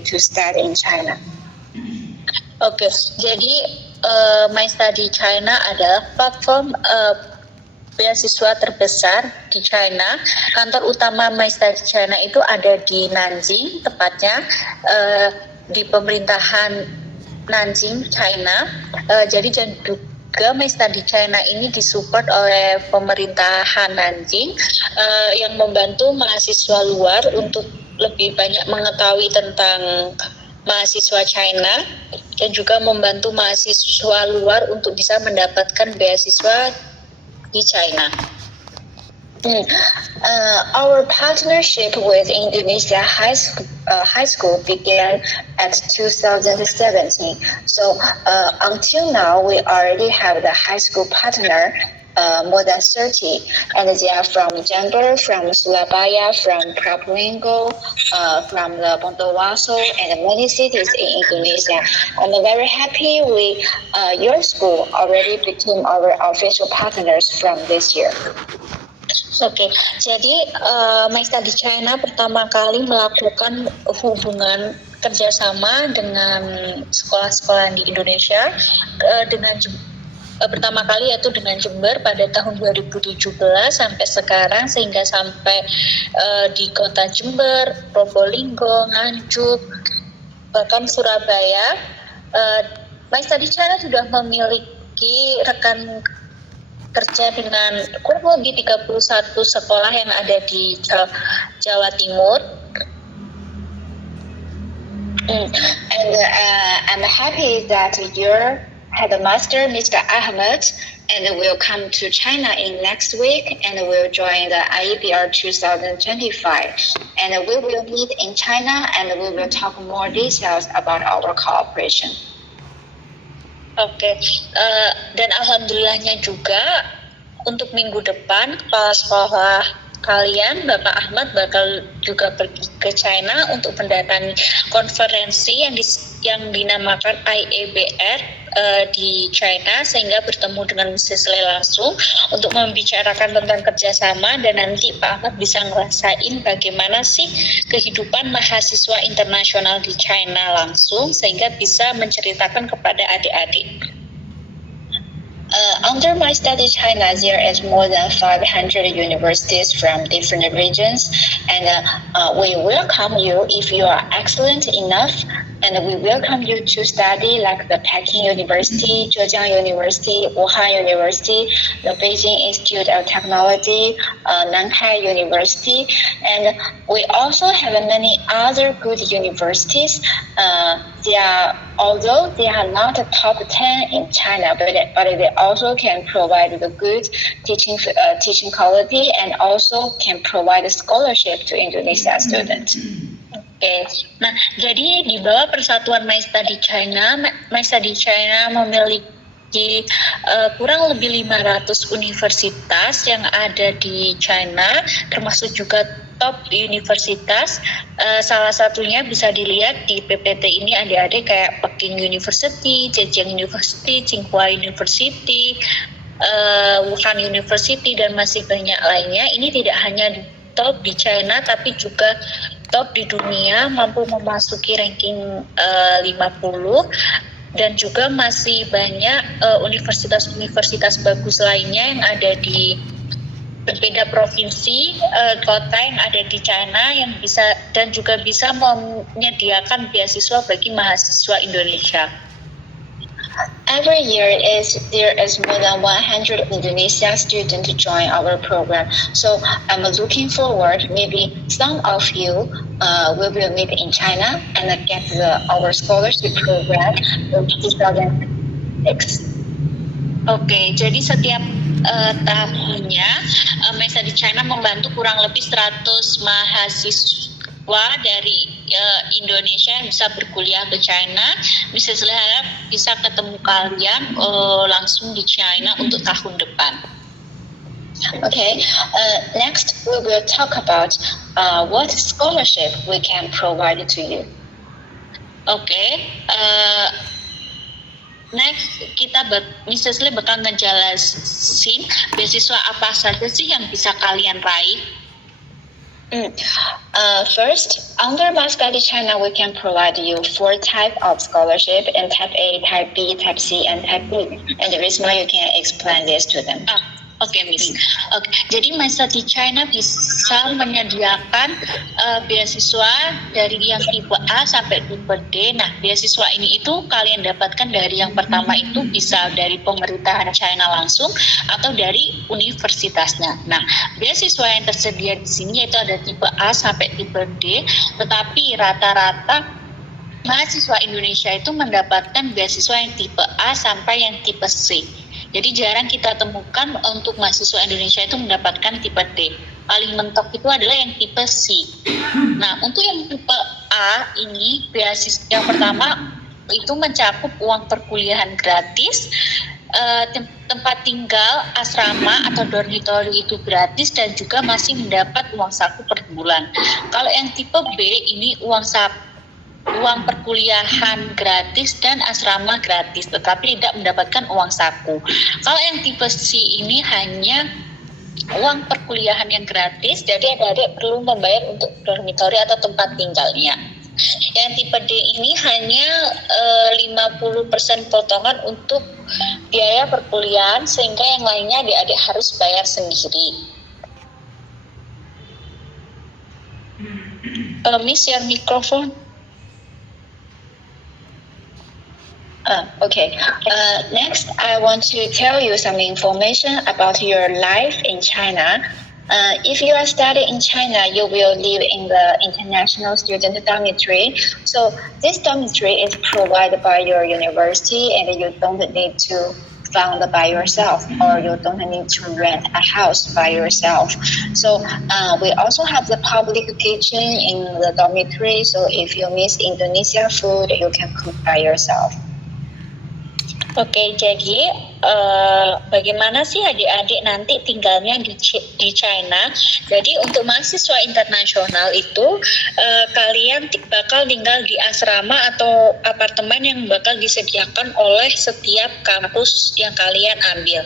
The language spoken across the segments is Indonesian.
to study in China. Oke, jadi My Study China adalah platform beasiswa terbesar di China. Kantor utama My Study China itu ada di Nanjing, tepatnya di pemerintahan Nanjing, China. Jadi juga My Study China ini disupport oleh pemerintahan Nanjing yang membantu mahasiswa luar untuk lebih banyak mengetahui tentang mahasiswa China dan juga membantu mahasiswa luar untuk bisa mendapatkan beasiswa di China. Our partnership with Indonesia High School began at 2017. So until now, we already have the high school partner, more than 30, and they are from Jember, from Surabaya, from Probolinggo, from the Bondowoso, and many cities in Indonesia. I'm very happy your school already became our official partners from this year. Oke, jadi My Study China pertama kali melakukan hubungan kerjasama dengan sekolah-sekolah di Indonesia pertama kali yaitu dengan Jember pada tahun 2017 sampai sekarang, sehingga sampai di kota Jember, Probolinggo, Nganjuk, bahkan Surabaya. My Study China sudah memiliki rekan kerja dengan kurang lebih 31 sekolah yang ada di Jawa Timur. And I'm happy that your headmaster, Mr. Ahmed, and will come to China in next week and will join the IEBR 2025. And we will meet in China and we will talk more details about our cooperation. Oke, dan alhamdulillahnya juga untuk minggu depan kepala sekolah kalian, Bapak Ahmad, bakal juga pergi ke China untuk mendatangi konferensi yang dinamakan IEBR di China, sehingga bertemu dengan Mrs. Le langsung untuk membicarakan tentang kerjasama, dan nanti Pak Ahmad bisa ngerasain bagaimana sih kehidupan mahasiswa internasional di China langsung, sehingga bisa menceritakan kepada adik-adik. Under My Study China, there is more than 500 universities from different regions, and we welcome you if you are excellent enough, and we welcome you to study like the Peking University, Zhejiang University, Wuhan University, the Beijing Institute of Technology, Nankai University, and we also have many other good universities. Although they are not top 10 in China, but they also can provide the good teaching quality and also can provide a scholarship to Indonesia students. Oke, nah jadi di bawah Persatuan My Study China, My Study China memiliki kurang lebih 500 universitas yang ada di China, termasuk juga top universitas. Salah satunya bisa dilihat di PPT ini adik-adik, kayak Peking University, Zhejiang University, Tsinghua University, Wuhan University, dan masih banyak lainnya. Ini tidak hanya top di China, tapi juga top di dunia, mampu memasuki ranking 50, dan juga masih banyak universitas-universitas bagus lainnya yang ada di berbeda provinsi, kota yang ada di China, yang bisa dan juga bisa menyediakan beasiswa bagi mahasiswa Indonesia. Every year there is more than 100 Indonesian students to join our program. So I'm looking forward. Maybe some of you will meet in China and get our scholarship program in 2006. Oke, jadi setiap tahunnya My Study China membantu kurang lebih 100 mahasiswa dari Indonesia yang bisa berkuliah ke China. Bisa harap bisa ketemu kalian langsung di China untuk tahun depan. Okay, next we will talk about what scholarship we can provide to you. Next, Mrs. Lee bakal ngejelasin beasiswa apa saja sih yang bisa kalian raih. First, under My Study China, we can provide you 4 types of scholarship in Type A, Type B, Type C, and Type B. And the reason why you can explain this to them. Oke, Miss. Oke, jadi My Study China bisa menyediakan beasiswa dari yang tipe A sampai tipe D. Nah, beasiswa ini itu kalian dapatkan dari yang pertama itu bisa dari pemerintahan China langsung atau dari universitasnya. Nah, beasiswa yang tersedia di sini yaitu ada tipe A sampai tipe D, tetapi rata-rata mahasiswa Indonesia itu mendapatkan beasiswa yang tipe A sampai yang tipe C. Jadi jarang kita temukan untuk mahasiswa Indonesia itu mendapatkan tipe D. Paling mentok itu adalah yang tipe C. Nah, untuk yang tipe A ini beasiswa yang pertama itu mencakup uang perkuliahan gratis, tempat tinggal, asrama atau dormitory itu gratis dan juga masih mendapat uang saku per bulan. Kalau yang tipe B ini uang perkuliahan gratis dan asrama gratis, tetapi tidak mendapatkan uang saku. Kalau yang tipe C ini hanya uang perkuliahan yang gratis, jadi adik-adik perlu membayar untuk dormitory atau tempat tinggalnya. Yang tipe D ini hanya 50% potongan untuk biaya perkuliahan, sehingga yang lainnya adik-adik harus bayar sendiri. Miss, your microphone. Okay. Next, I want to tell you some information about your life in China. If you are studying in China, you will live in the international student dormitory. So this dormitory is provided by your university, and you don't need to fund by yourself, or you don't need to rent a house by yourself. So we also have the public kitchen in the dormitory. So if you miss Indonesia food, you can cook by yourself. Oke, jadi bagaimana sih adik-adik nanti tinggalnya di China? Jadi untuk mahasiswa internasional itu kalian bakal tinggal di asrama atau apartemen yang bakal disediakan oleh setiap kampus yang kalian ambil.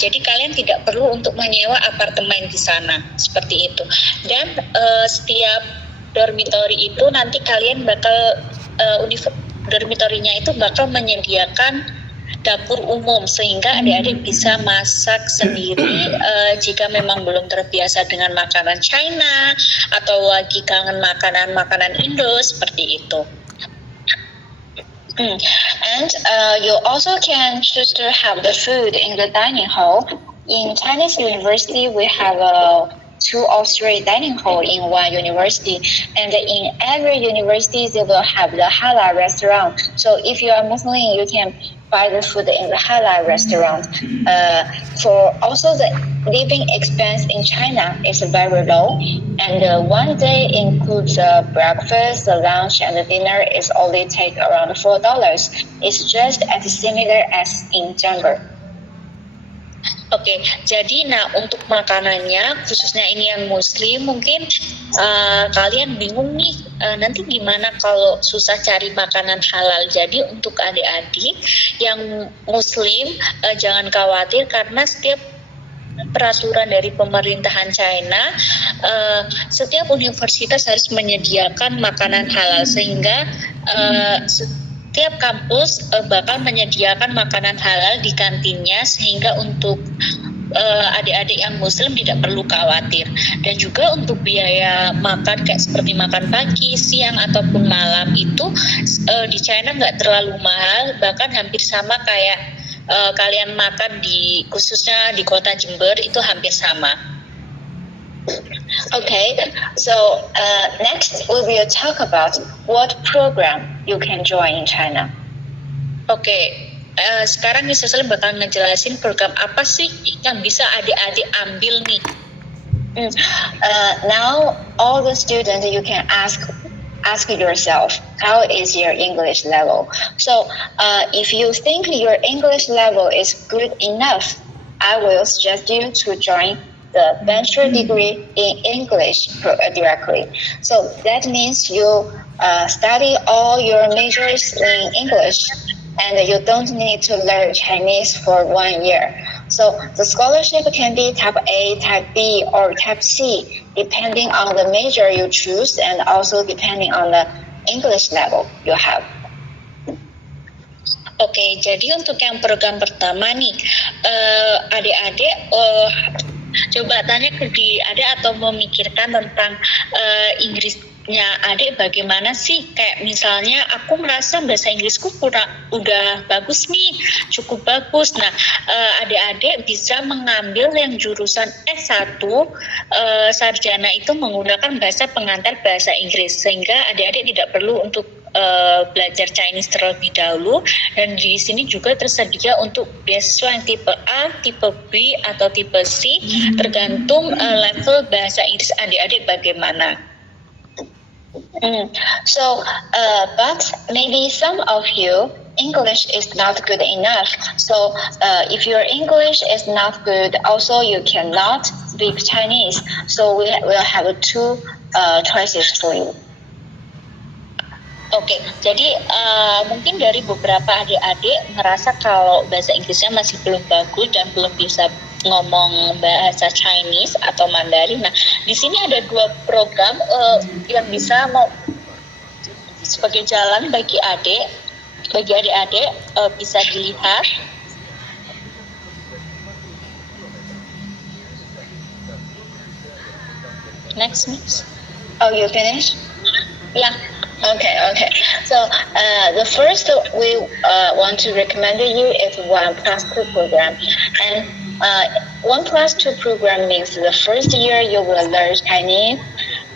Jadi kalian tidak perlu untuk menyewa apartemen di sana, seperti itu. Dan setiap dormitory itu nanti kalian bakal dormitorinya itu bakal menyediakan dapur umum, sehingga adik-adik bisa masak sendiri jika memang belum terbiasa dengan makanan China atau lagi kangen makanan Indo, seperti itu. And you also can choose to have the food in the dining hall. In Chinese university, we have 2 or 3 dining hall in one university, and in every university they will have the halal restaurant. So if you are Muslim, you can buy the food in the halal restaurant. For also the living expense in China is very low, and one day includes breakfast, the lunch, and the dinner is only take around $4. It's just as similar as in Jember. Oke, jadi untuk makanannya khususnya ini yang muslim mungkin kalian bingung nih nanti gimana kalau susah cari makanan halal. Jadi untuk adik-adik yang muslim jangan khawatir, karena setiap peraturan dari pemerintahan China setiap universitas harus menyediakan makanan halal, sehingga setiap kampus bakal menyediakan makanan halal di kantinnya, sehingga untuk adik-adik yang muslim tidak perlu khawatir. Dan juga untuk biaya makan kayak seperti makan pagi, siang ataupun malam itu di China nggak terlalu mahal, bahkan hampir sama kayak kalian makan khususnya di kota Jember itu hampir sama. Okay, so next we will talk about what program you can join in China. Oke, sekarang Miss Cecily bakal ngejelasin program apa sih yang bisa adik-adik ambil nih. Now all the students you can ask yourself, how is your English level? So if you think your English level is good enough, I will suggest you to join the bachelor degree in English directly. So that means you study all your majors in English, and you don't need to learn Chinese for 1 year. So the scholarship can be type A, type B, or type C, depending on the major you choose and also depending on the English level you have. Oke, jadi untuk yang program pertama nih, adik-adik coba tanya ke diri adik atau memikirkan tentang Inggrisnya adik bagaimana sih? Kayak misalnya aku merasa bahasa Inggrisku udah bagus nih, cukup bagus. Nah, adik-adik bisa mengambil yang jurusan S1 sarjana itu menggunakan bahasa pengantar bahasa Inggris, sehingga adik-adik tidak perlu untuk belajar Chinese terlebih dahulu, dan di sini juga tersedia untuk beasiswa yang tipe A, tipe B atau tipe C tergantung level bahasa Inggris adik-adik bagaimana. So, but maybe some of you English is not good enough. So, if your English is not good, also you cannot speak Chinese. So we will have two choices for you. Oke, jadi mungkin dari beberapa adik-adik ngerasa kalau bahasa Inggrisnya masih belum bagus dan belum bisa ngomong bahasa Chinese atau Mandarin. Nah, di sini ada dua program yang bisa sebagai jalan bagi adik-adik bisa dilihat. Next. Oh, you finished? Yeah. Okay. So the first we want to recommend you is 1+2 program, and 1+2 program means the first year you will learn Chinese,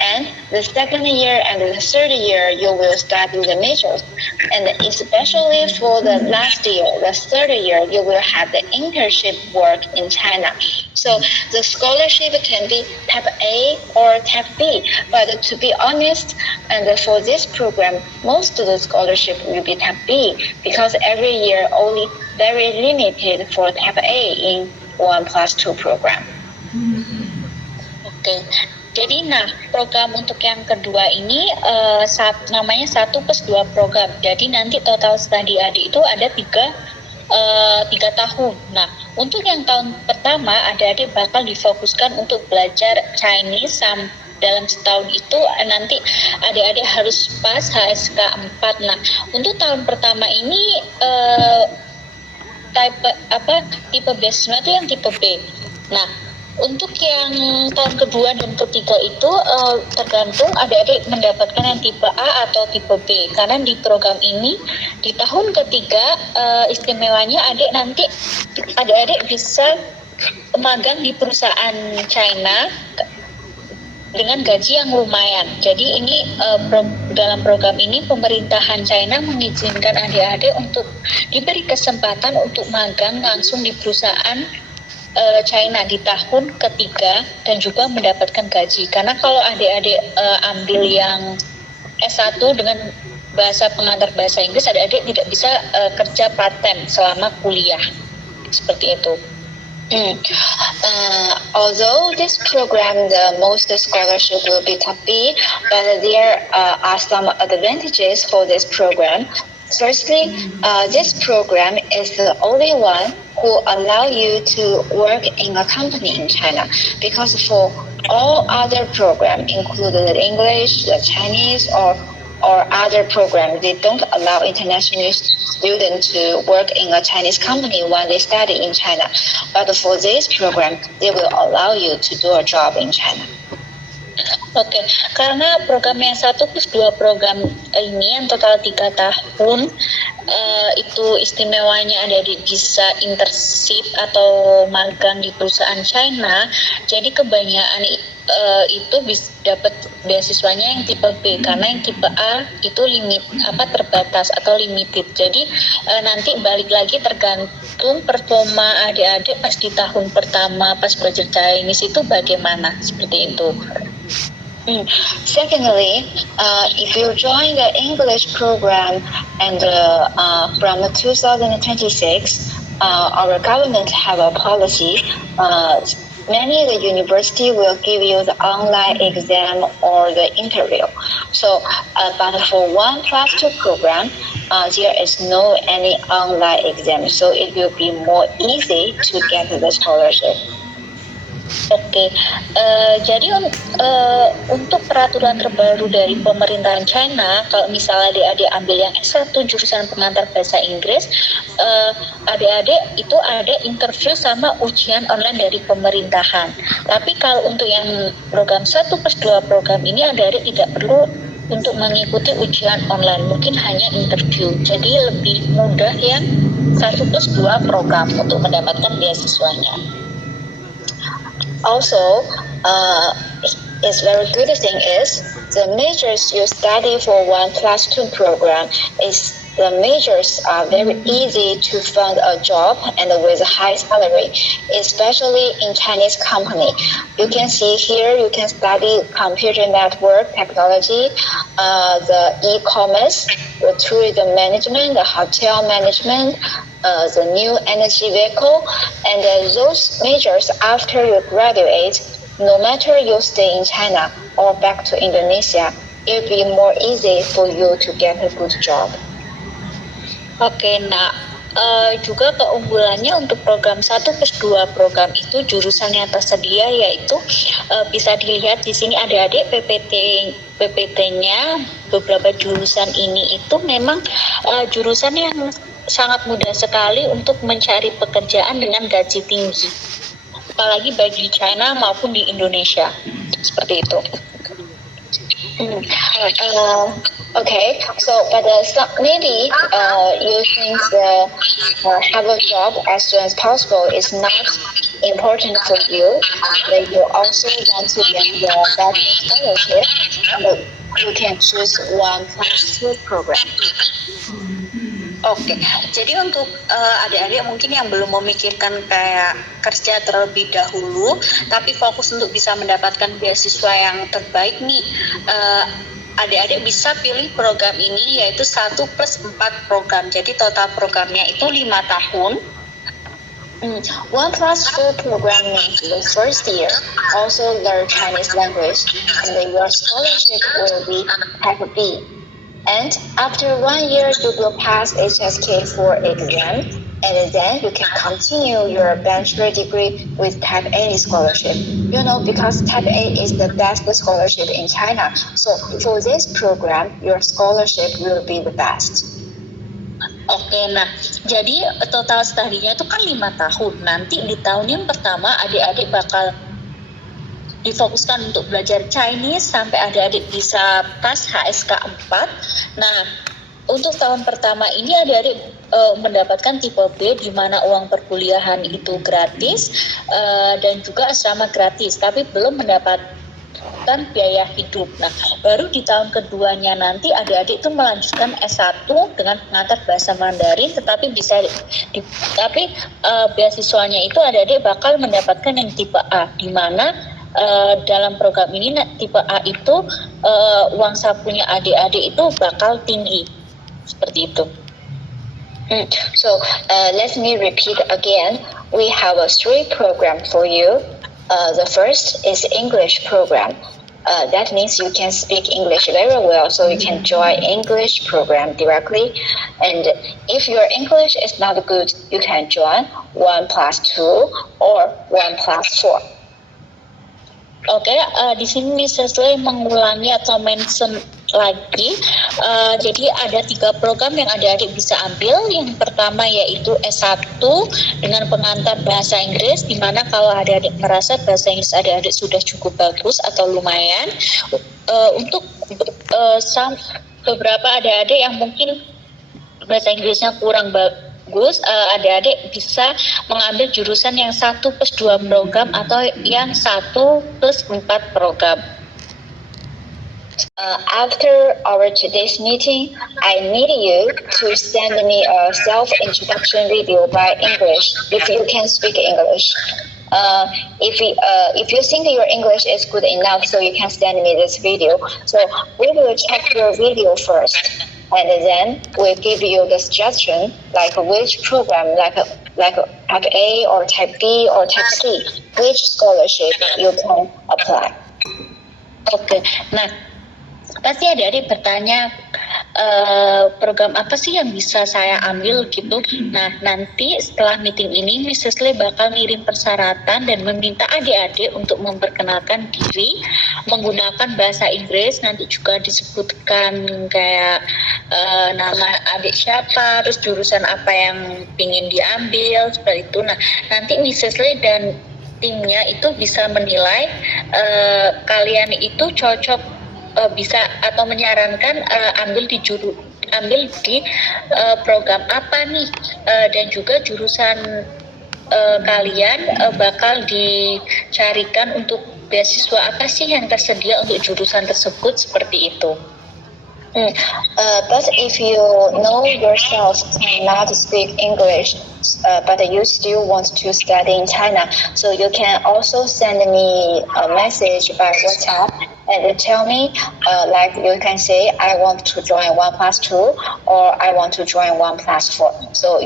and the second year and the third year you will study the majors, and especially for the last year, the third year, you will have the internship work in China. So the scholarship can be type A or type B, but to be honest, and for this program, most of the scholarship will be type B, because every year only very limited for type A in 1+2 program. Oke. Jadi program untuk yang kedua ini namanya 1+2 program. Jadi nanti total studi adik itu ada 3 tahun. Nah, untuk yang tahun pertama adik-adik bakal difokuskan untuk belajar Chinese dalam setahun itu nanti adik-adik harus pas HSK 4. Nah, untuk tahun pertama ini tipe beasiswa itu yang tipe B. Nah, untuk yang tahun kedua dan ketiga itu tergantung adik-adik mendapatkan yang tipe A atau tipe B. Karena di program ini di tahun ketiga istimewanya adik-adik bisa magang di perusahaan China dengan gaji yang lumayan. Jadi ini dalam program ini pemerintahan China mengizinkan adik-adik untuk diberi kesempatan untuk magang langsung di perusahaan China di tahun ketiga dan juga mendapatkan gaji. Karena kalau adik-adik ambil yang S1 dengan bahasa pengantar bahasa Inggris, adik-adik tidak bisa kerja part-time selama kuliah. Seperti itu. Although this program, the most scholarship will be type B, but there are some advantages for this program. Firstly, this program is the only one who allow you to work in a company in China, because for all other programs, including the English, the Chinese, or other programs, they don't allow international students to work in a Chinese company when they study in China. But for this program, they will allow you to do a job in China. Oke, karena program yang 1+2 program ini yang total 3 tahun itu istimewanya adik-adik bisa internship atau magang di perusahaan China. Jadi kebanyakan itu bisa dapat beasiswanya yang tipe B, karena yang tipe A itu terbatas atau limited. Jadi nanti balik lagi tergantung performa adik-adik pas di tahun pertama pas belajar Chinese itu bagaimana, seperti itu. Secondly, if you join the English program and from 2026, our government have a policy many the university will give you the online exam or the interview. So, but for 1+2 program, there is no any online exam, so it will be more easy to get the scholarship. Oke, jadi untuk peraturan terbaru dari pemerintahan China, kalau misalnya adik-adik ambil yang S1 jurusan pengantar bahasa Inggris, adik-adik itu ada interview sama ujian online dari pemerintahan. Tapi kalau untuk yang program 1+2 program ini, adik-adik tidak perlu untuk mengikuti ujian online, mungkin hanya interview. Jadi lebih mudah yang 1+2 program untuk mendapatkan beasiswanya. Also, it's very good thing is the majors you study for 1+2 program is the majors are very easy to find a job and with a high salary, especially in Chinese company. You can see here you can study computer network technology, the e-commerce, the tourism management, the hotel management, the new energy vehicle, and those majors after you graduate, no matter you stay in China or back to Indonesia, it will be more easy for you to get a good job. Oke, nah juga keunggulannya untuk program 1+2 program itu jurusan yang tersedia yaitu bisa dilihat di sini adik-adik PPT-nya beberapa jurusan ini itu memang jurusan yang sangat mudah sekali untuk mencari pekerjaan dengan gaji tinggi, apalagi baik di China maupun di Indonesia, seperti itu. Okay, so but maybe you think the have a job as soon as possible is not important for you. But you also want to get the better scholarship, and you can choose 1+2 program. Oke, jadi untuk adik-adik mungkin yang belum memikirkan kayak kerja terlebih dahulu, tapi fokus untuk bisa mendapatkan beasiswa yang terbaik nih, adik-adik bisa pilih program ini yaitu 1+4 program. Jadi total programnya itu 5 tahun. 1+4 program means the first year also learn Chinese language, and your scholarship will be type B. And after 1 year, you will pass HSK4 exam, and then you can continue your bachelor degree with Type A scholarship. You know, because Type A is the best scholarship in China. So for this program, your scholarship will be the best. Oke, nah jadi total studinya itu kan 5 tahun. Nanti di tahun yang pertama adik-adik bakal difokuskan untuk belajar Chinese sampai adik-adik bisa pas HSK 4. Nah, untuk tahun pertama ini adik-adik mendapatkan tipe B di mana uang perkuliahan itu gratis dan juga asrama gratis, tapi belum mendapatkan biaya hidup. Nah, baru di tahun keduanya nanti adik-adik itu melanjutkan S1 dengan pengantar bahasa Mandarin, tetapi beasiswanya itu adik-adik bakal mendapatkan yang tipe A, di mana dalam program ini tipe A itu uang sakunya adik-adik itu bakal tinggi, seperti itu. So let me repeat again. We have a 3 program for you. The first is English program. That means you can speak English very well, so you can join English program directly. And if your English is not good, you can join 1+2 or 1+4. Oke, di sini sesuai mengulangi atau mention lagi. Jadi ada 3 program yang adik-adik bisa ambil. Yang pertama yaitu S1 dengan pengantar bahasa Inggris, di mana kalau adik-adik merasa bahasa Inggris adik-adik sudah cukup bagus atau lumayan, untuk beberapa adik-adik yang mungkin bahasa Inggrisnya kurang bagus, adik-adik bisa mengambil jurusan yang 1+2 program atau yang 1+4 program. After our today's meeting, I need you to send me a self-introduction video by English if you can speak English. If you think your English is good enough, so you can send me this video. So we will check your video first. and then we give you the suggestion like which program, like type A or type B or type C, which scholarship you can apply. Oke, nah pasti adik-adik bertanya program apa sih yang bisa saya ambil gitu. Nah nanti setelah meeting ini Mrs. Lee bakal ngirim persyaratan dan meminta adik-adik untuk memperkenalkan diri menggunakan bahasa Inggris. Nanti juga disebutkan kayak nama adik siapa, terus jurusan apa yang ingin diambil seperti itu. Nah nanti Mrs. Lee dan timnya itu bisa menilai kalian itu cocok bisa atau menyarankan ambil di program apa nih, dan juga jurusan kalian bakal dicarikan untuk beasiswa apa sih yang tersedia untuk jurusan tersebut seperti itu. But if you know yourself cannot speak English, but you still want to study in China, so you can also send me a message by WhatsApp and tell me, like you can say, I want to join 1+2 or I want to join 1+4. So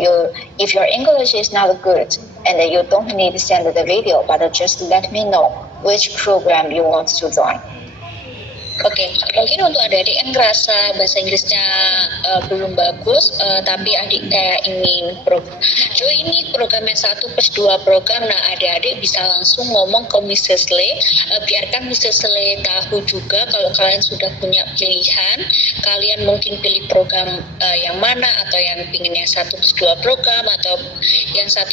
if your English is not good and you don't need to send the video, but just let me know which program you want to join. Oke, mungkin untuk adik-adik yang ngerasa bahasa Inggrisnya belum bagus, tapi adik kayak ingin join ini program yang 1+2 program, nah adik-adik bisa langsung ngomong ke Mrs. Lee, biarkan Mrs. Lee tahu juga kalau kalian sudah punya pilihan, kalian mungkin pilih program yang mana, atau yang pinginnya 1+2 program, atau yang 1+4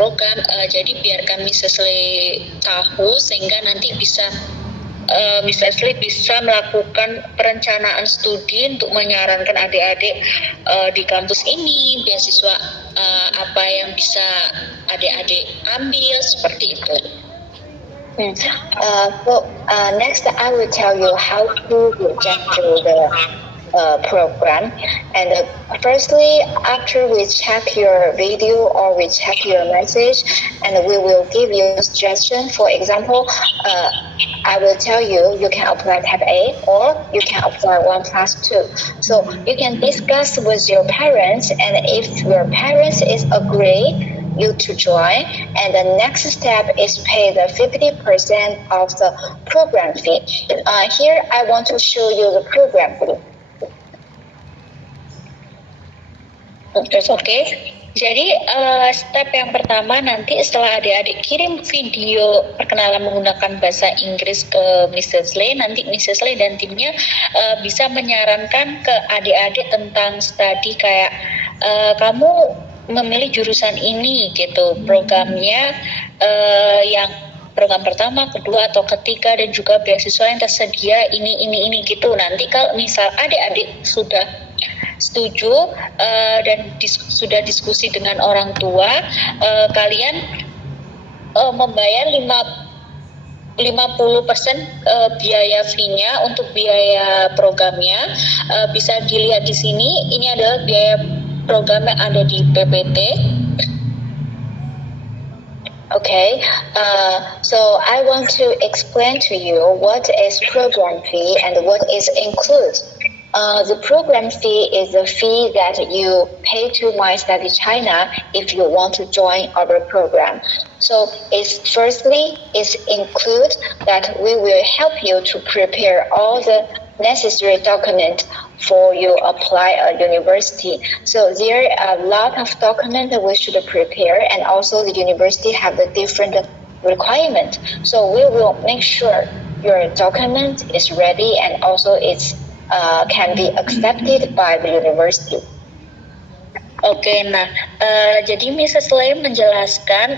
program, jadi biarkan Mrs. Lee tahu, sehingga nanti Mrs. Lee bisa melakukan perencanaan studi untuk menyarankan adik-adik di kampus ini beasiswa apa yang bisa adik-adik ambil seperti itu. Next I will tell you how to register the program. And firstly, after we check your video or we check your message, and we will give you a suggestion. For example, I will tell you can apply type A or you can apply 1+2. So you can discuss with your parents, and if your parents is agree you to join, and the next step is pay the 50% of the program fee. Here I want to show you the program fee. Oke. Jadi step yang pertama nanti setelah adik-adik kirim video perkenalan menggunakan bahasa Inggris ke Mrs. Lee, nanti Mrs. Lee dan timnya bisa menyarankan ke adik-adik tentang studi kayak kamu memilih jurusan ini gitu, programnya yang program pertama, kedua atau ketiga, dan juga beasiswa yang tersedia ini gitu. Nanti kalau misal adik-adik sudah setuju dan sudah diskusi dengan orang tua, kalian membayar 50% biaya fee-nya untuk biaya programnya. Bisa dilihat di sini, ini adalah biaya program yang ada di PPT. Okay, so I want to explain to you what is program fee and what is include. The program fee is the fee that you pay to My Study China if you want to join our program. So firstly include that we will help you to prepare all the necessary document for you apply a university. So there are a lot of documents we should prepare, and also the university have the different requirement. So we will make sure your document is ready and also it's can be accepted by the university. Oke, nah jadi Mrs. Lee menjelaskan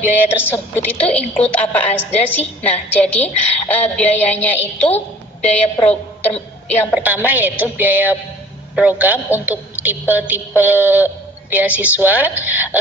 biaya tersebut itu include apa aja sih? Nah, jadi biayanya itu yang pertama yaitu biaya program untuk tipe-tipe beasiswa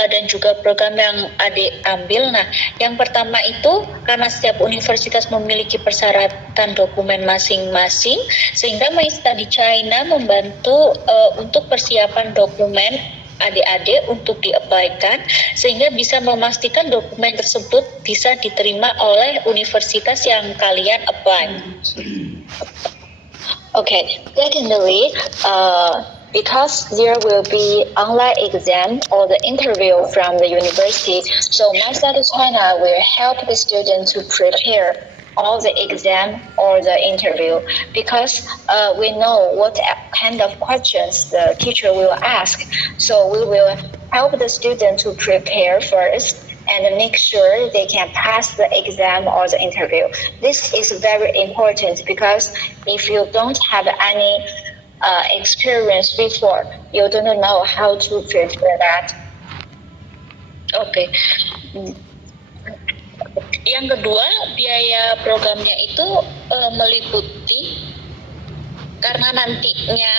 dan juga program yang adik ambil. Nah, yang pertama itu karena setiap universitas memiliki persyaratan dokumen masing-masing, sehingga My Study China membantu untuk persiapan dokumen adik-adik untuk di-apply-kan, sehingga bisa memastikan dokumen tersebut bisa diterima oleh universitas yang kalian apply. Okay, secondly, because there will be online exam or the interview from the university, so My Study China will help the student to prepare all the exam or the interview because we know what kind of questions the teacher will ask. So we will help the student to prepare first and make sure they can pass the exam or the interview. This is very important because if you don't have any experience before, you don't know how to prepare that. Oke. Yang kedua, biaya programnya itu meliputi karena nantinya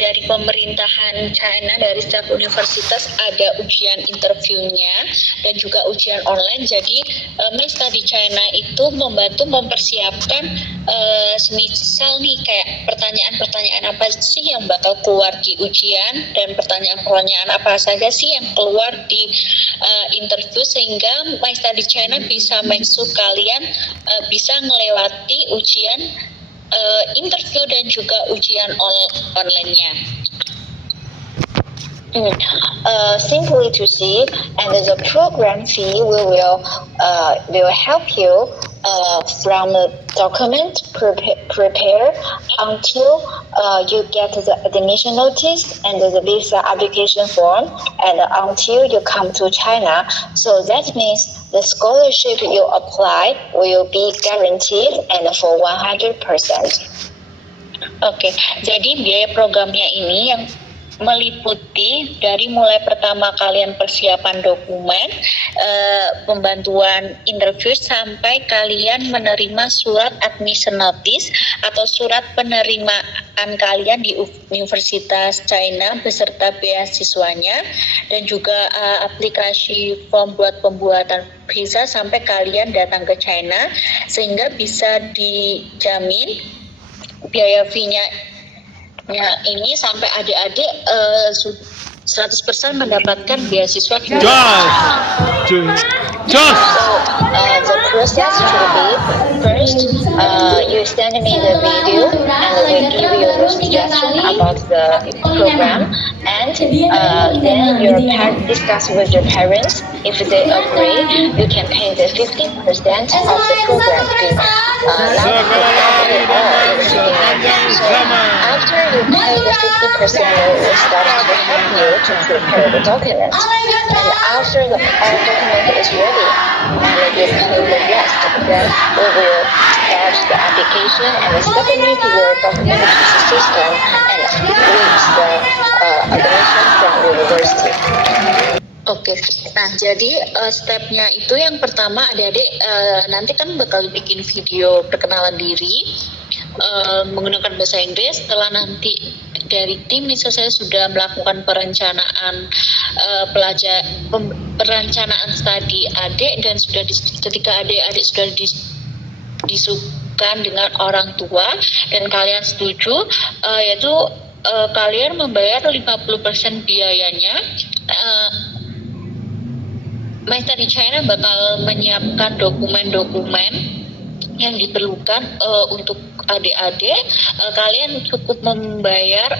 dari pemerintahan China, dari setiap universitas ada ujian interviewnya dan juga ujian online. Jadi My Study China itu membantu mempersiapkan semisal nih kayak pertanyaan-pertanyaan apa sih yang bakal keluar di ujian dan pertanyaan-pertanyaan apa saja sih yang keluar di interview, sehingga My Study China bisa masuk kalian bisa melewati ujian interview dan juga ujian online-nya. Simply to see, and the program fee will help you from the document prepare until you get the admission notice and the visa application form, and until you come to China. So that means the scholarship you apply will be guaranteed and for 100%. Oke, jadi biaya programnya ini yang meliputi dari mulai pertama kalian persiapan dokumen, pembantuan interview, sampai kalian menerima surat admission notice atau surat penerimaan kalian di Universitas China beserta beasiswanya, dan juga aplikasi form buat pembuatan visa sampai kalian datang ke China, sehingga bisa dijamin biaya fee-nya ini sampai adik-adik 100% mendapatkan beasiswa. So the process should be first you send me the video and we give you the suggestion about the program, and then your discuss with your parents. If they agree, you can pay the 50% of the program fee. So after you pay the 50%, we will start to help you to prepare the document. And after the document is ready and you pay the rest, then we will start the application and submit your document to the system and reach the admission from the university. Oke, nah jadi stepnya itu yang pertama adik-adik nanti kan bakal bikin video perkenalan diri menggunakan bahasa Inggris. Setelah nanti dari tim misalnya saya sudah melakukan perencanaan perencanaan studi adik, dan sudah ketika adik-adik sudah disukan dengan orang tua dan kalian setuju, yaitu kalian membayar 50% biayanya. My Study China bakal menyiapkan dokumen-dokumen yang diperlukan untuk adik-adik. Kalian cukup membayar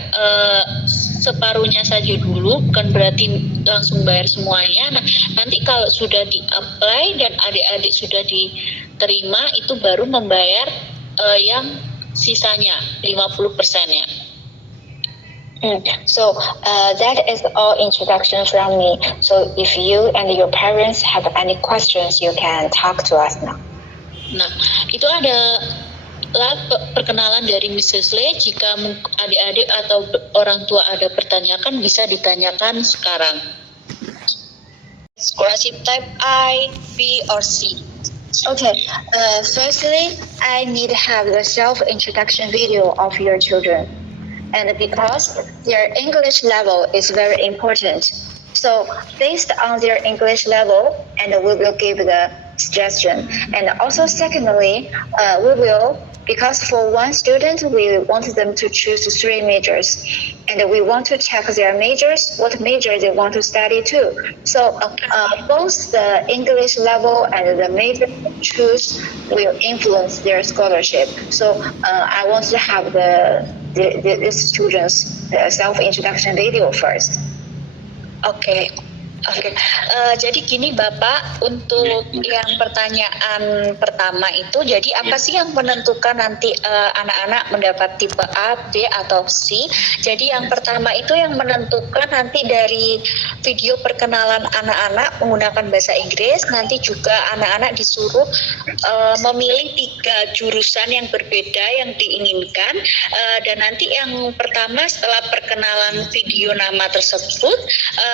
separuhnya saja dulu, bukan berarti langsung bayar semuanya. Nah, nanti kalau sudah di-apply dan adik-adik sudah diterima, itu baru membayar yang sisanya, 50%-nya. So that is all introduction from me. So if you and your parents have any questions, you can talk to us now. Nah, itu adalah perkenalan dari Mrs. Lee. Jika adik-adik atau orang tua ada pertanyaan, bisa ditanyakan sekarang. Scholarship type I, B, or C? Okay, firstly, I need to have the self-introduction video of your children. And because their English level is very important. So based on their English level, and we will give the suggestion. And also secondly, we will because for one student, we want them to choose 3 majors, and we want to check their majors, what major they want to study too. So both the English level and the major choose will influence their scholarship. So I want to have the students' self-introduction video first. Oke. Jadi gini Bapak, untuk yang pertanyaan pertama itu, jadi apa sih yang menentukan nanti anak-anak mendapat tipe A, B, atau C? Jadi yang pertama itu yang menentukan nanti dari video perkenalan anak-anak menggunakan bahasa Inggris, nanti juga anak-anak disuruh memilih 3 jurusan yang berbeda yang diinginkan, dan nanti yang pertama setelah perkenalan video nama tersebut,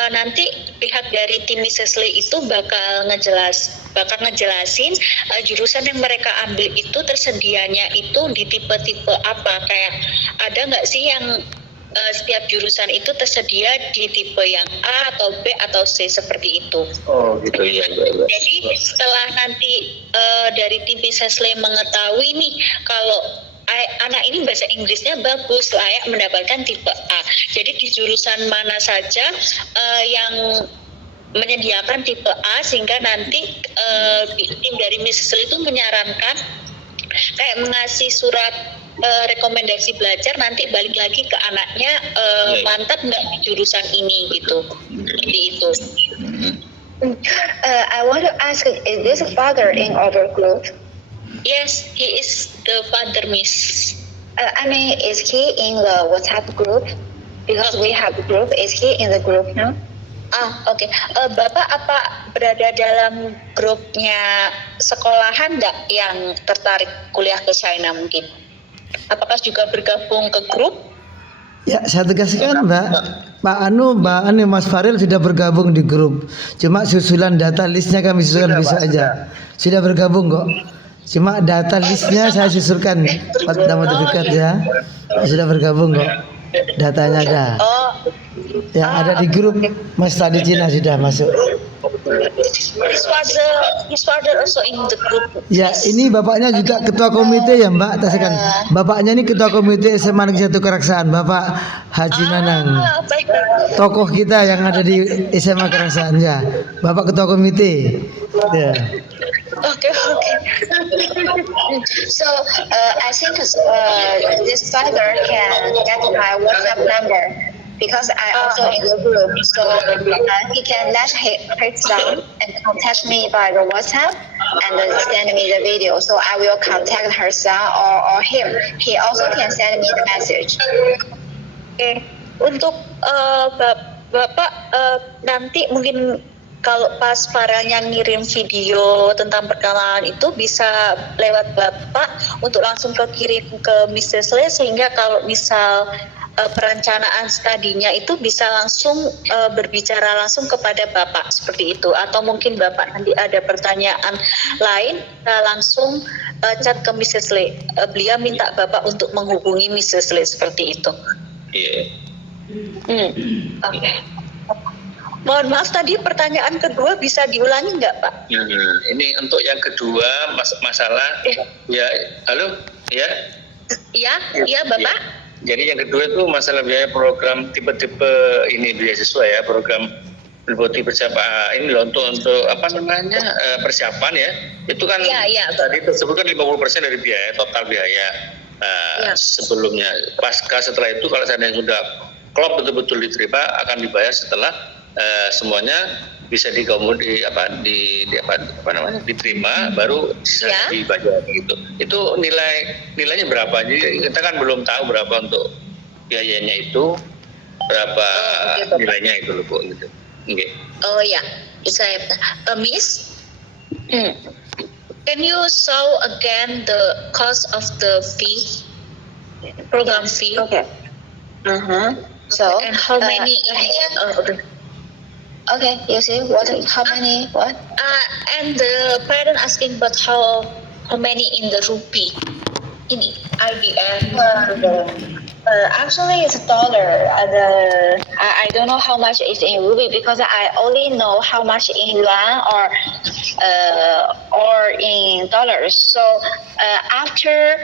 nanti pihak dari tim Mrs. Lee itu bakal ngejelasin jurusan yang mereka ambil itu tersedianya itu di tipe-tipe apa, kayak ada nggak sih yang setiap jurusan itu tersedia di tipe yang A atau B atau C seperti itu. Oh gitu ya. Jadi setelah nanti dari tim Mrs. Lee mengetahui nih kalau anak ini bahasa Inggrisnya bagus, layak mendapatkan tipe A. Jadi di jurusan mana saja yang menyediakan tipe A, sehingga nanti tim dari Mrs. Lee itu menyarankan kayak mengasih surat rekomendasi belajar, nanti balik lagi ke anaknya mantap nggak di jurusan ini gitu. Seperti itu. I want to ask, is this father in our group? Yes, he is the father, Miss. I mean, is he in the WhatsApp group? Because we have a group. Is he in the group now? Oke. Bapak apa berada dalam grupnya sekolahan nggak yang tertarik kuliah ke China mungkin? Apakah juga bergabung ke grup? Ya, saya tegaskan Mbak Anu Mas Faril sudah bergabung di grup. Cuma susulan data listnya kami susulkan besok aja. Sudah bergabung kok. Cuma data listnya saya susulkan nama terdekat ya. Sudah bergabung kok. Datanya ada. Yang ada di grup Mas Tadi Cina sudah masuk. His father also in the group. Ya, ini bapaknya juga ketua komite ya Mbak. Tasakan. Bapaknya ini ketua komite SMA Negeri 1 Keraksaan, Bapak Haji Nanang. Baik. Tokoh kita yang ada di SMA Keraksaan ya. Bapak ketua komite. Ya. Okay. So I think this father can get my WhatsApp number because I also in the group. So he can let his son and contact me by the WhatsApp and send me the video. So I will contact her son or him. He also can send me the message. Oke. Untuk Bapak nanti mungkin kalau pas Farahnya ngirim video tentang perkenalan itu bisa lewat Bapak untuk langsung kirim ke Mrs. Lee, sehingga kalau misal perencanaan studinya itu bisa langsung berbicara langsung kepada Bapak seperti itu, atau mungkin Bapak nanti ada pertanyaan lain langsung chat ke Mrs. Lee. Beliau minta Bapak untuk menghubungi Mrs. Lee seperti itu. Iya. Oke. Mohon maaf, tadi pertanyaan kedua bisa diulangi nggak Pak? Ini untuk yang kedua masalah ya, halo ya. Iya Bapak. Ya. Jadi yang kedua itu masalah biaya program tipe-tipe ini beasiswa ya, program Liberty persiapan ini loh, untuk apa namanya persiapan ya. Itu kan tadi tersebut kan 50% dari biaya total biaya sebelumnya. Pasca setelah itu kalau seandainya sudah klop betul-betul diterima, akan dibayar setelah semuanya bisa diterima, baru bisa dibayar gitu. Itu nilainya berapa? Jadi kita kan belum tahu berapa untuk biayanya itu, berapa nilainya itu loh Bu gitu. Okay. Oh ya, saya Miss, can you show again the cost of the fee, program fee? Okay. So and how many? Okay, you see how many what? And the parent asking about how many in the rupee in IDR. Actually, it's dollar. I don't know how much is in rupee because I only know how much in yuan or in dollars. So after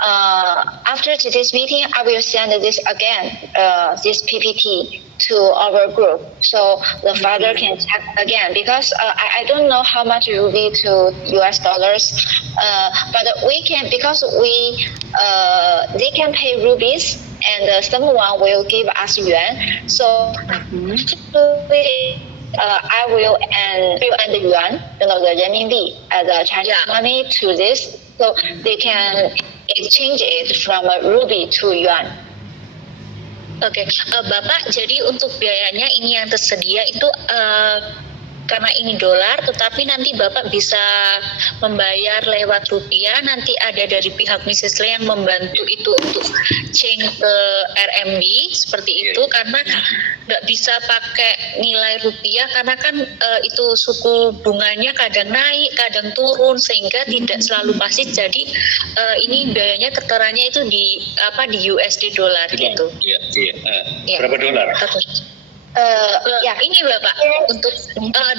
after today's meeting, I will send this again, this PPT to our group, so the father can check again, because I don't know how much it will be to US dollars, but we can, because they can pay rupees, and someone will give us yuan, so I will and the yuan, the renminbi as a Chinese money to this, so they can exchange it from a rupee to yuan. Oke, Bapak, jadi untuk biayanya ini yang tersedia itu karena ini dolar, tetapi nanti Bapak bisa membayar lewat rupiah. Nanti ada dari pihak Mrs. Lee yang membantu itu untuk change ke RMB seperti itu, karena nggak bisa pakai nilai rupiah karena kan itu suku bunganya kadang naik, kadang turun, sehingga tidak selalu pasti. Jadi ini biayanya terteranya itu di USD dolar gitu. Iya. Berapa dolar? Ini Bapak untuk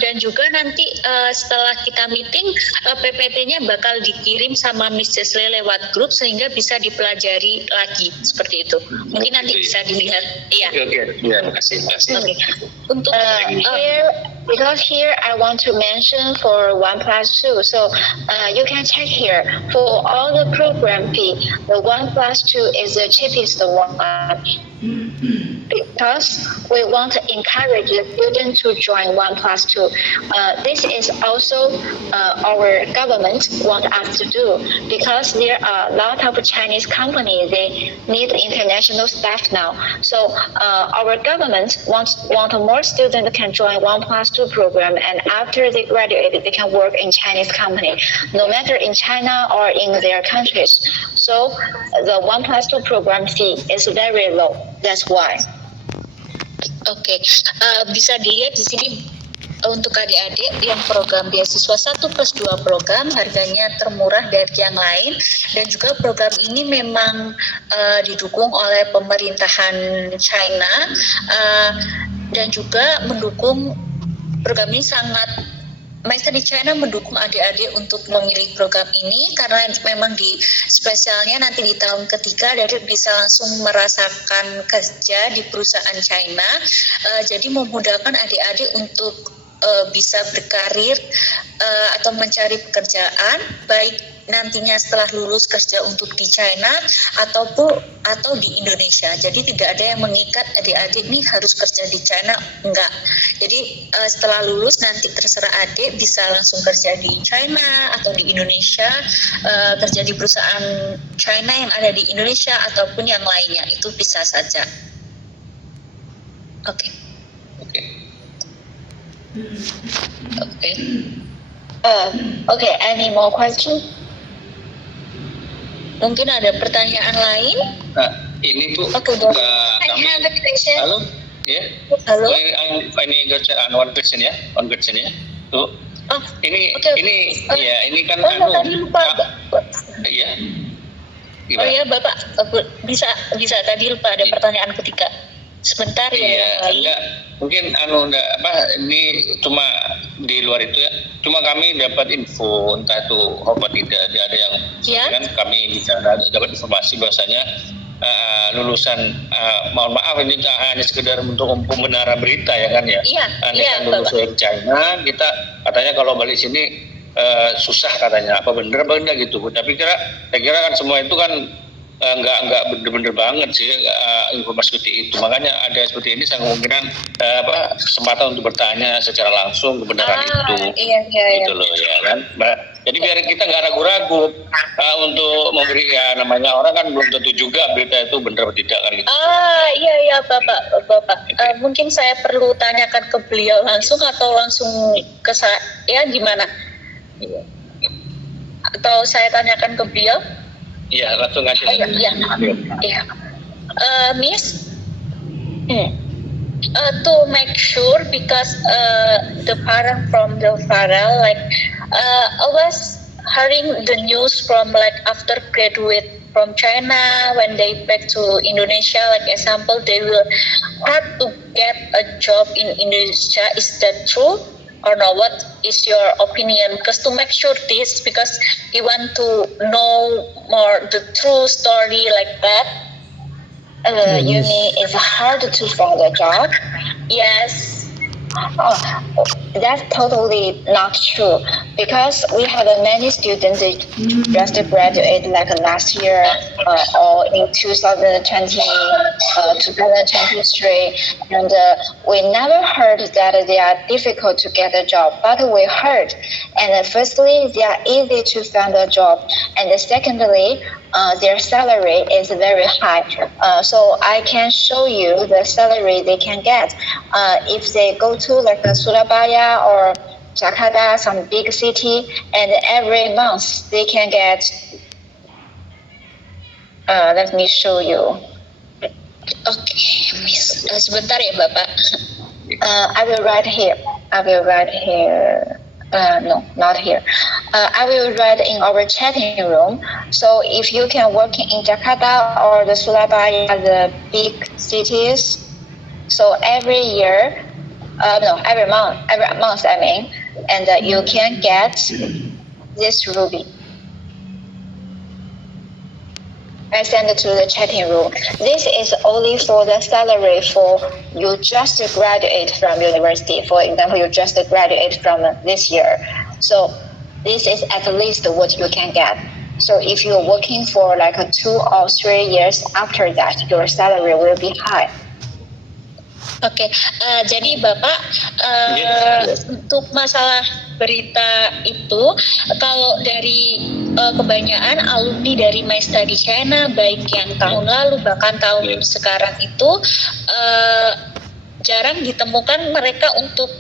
dan juga nanti setelah kita meeting PPT-nya bakal dikirim sama Mrs. Lee lewat grup sehingga bisa dipelajari lagi seperti itu. Mungkin nanti bisa dilihat. Oke. Terima kasih. Okay. Untuk because here I want to mention for 1+2, so you can check here for all the program fee. The 1+2 is the cheapest one. Because we want to encourage the student to join 1+2. This is also our government want us to do, because there are a lot of Chinese companies, they need international staff now. So our government want more students can join 1+2 program, and after they graduate, they can work in Chinese company, no matter in China or in their countries. So the 1+2 program fee is very low. That's why. Oke, bisa dilihat di sini untuk adik-adik yang program beasiswa 1+2 program harganya termurah dari yang lain, dan juga program ini memang didukung oleh pemerintahan China dan juga mendukung program ini sangat. My Study China mendukung adik-adik untuk memilih program ini karena memang di spesialnya nanti di tahun ketiga adik bisa langsung merasakan kerja di perusahaan China, jadi memudahkan adik-adik untuk bisa berkarir atau mencari pekerjaan, baik nantinya setelah lulus kerja untuk di China atau di Indonesia. Jadi tidak ada yang mengikat adik-adik nih harus kerja di China, enggak. Jadi setelah lulus nanti terserah adik bisa langsung kerja di China atau di Indonesia, kerja di perusahaan China yang ada di Indonesia ataupun yang lainnya, itu bisa saja. Oke. Okay, any more question? Mungkin ada pertanyaan lain? Ini Bu, kami. Halo, ya. Halo. Ini one question ya. Tuh. Ini kan tadi lupa. Iya. Oh iya Bapak, bisa tadi lupa ada pertanyaan ketiga. Sebentar ya. Enggak. Mungkin ini cuma di luar itu ya. Cuma kami dapat info entah itu apa tidak ada yang kan kami bisa dapat informasi bahwasanya lulusan mohon maaf ini hanya sekedar untuk pembenaran berita ya kan ya. Kan lulus dari China, kita katanya kalau balik sini susah katanya, apa bener apa enggak gitu. Tapi saya kira kan semua itu kan enggak bener-bener banget sih informasi seperti itu. Makanya ada seperti ini saya kemungkinan kesempatan untuk bertanya secara langsung kebenaran itu. Gitu loh ya kan. Jadi biar kita nggak ragu-ragu untuk memberi namanya orang kan belum tentu juga berita itu benar atau tidak kan gitu. Iya Bapak. Mungkin saya perlu tanyakan ke beliau langsung atau langsung ke saya gimana? Atau saya tanyakan ke beliau? Iya, langsung aja. Iya. Miss, to make sure because the parent from the Farrell always hearing the news from after graduate from China when they back to Indonesia, example they will hard to get a job in Indonesia. Is that true? or no? What is your opinion? Because to make sure this, because you want to know more the true story like that. You mean it's hard to find a job? Yes. Oh, that's totally not true because we have many students that just graduated like last year or in 2020, 2023, and we never heard that they are difficult to get a job, but we heard. And firstly, they are easy to find a job, and secondly, their salary is very high. So I can show you the salary they can get if they go to like Surabaya or Jakarta, some big city, and every month they can get. Let me show you. Okay, sebentar ya Bapak. I will write here. No, not here. I will write in our chatting room. So if you can work in Jakarta or the Surabaya, the big cities, so every month, I mean, and you can get this ruby. I send it to the chatting room. This is only for the salary for you just graduate from university. For example, you just graduate from this year. So this is at least what you can get. So if you're working for like 2 or 3 years after that, your salary will be high. Oke, jadi Bapak untuk masalah berita itu, kalau dari kebanyakan alumni dari My Study China, baik yang tahun lalu bahkan tahun sekarang itu jarang ditemukan mereka untuk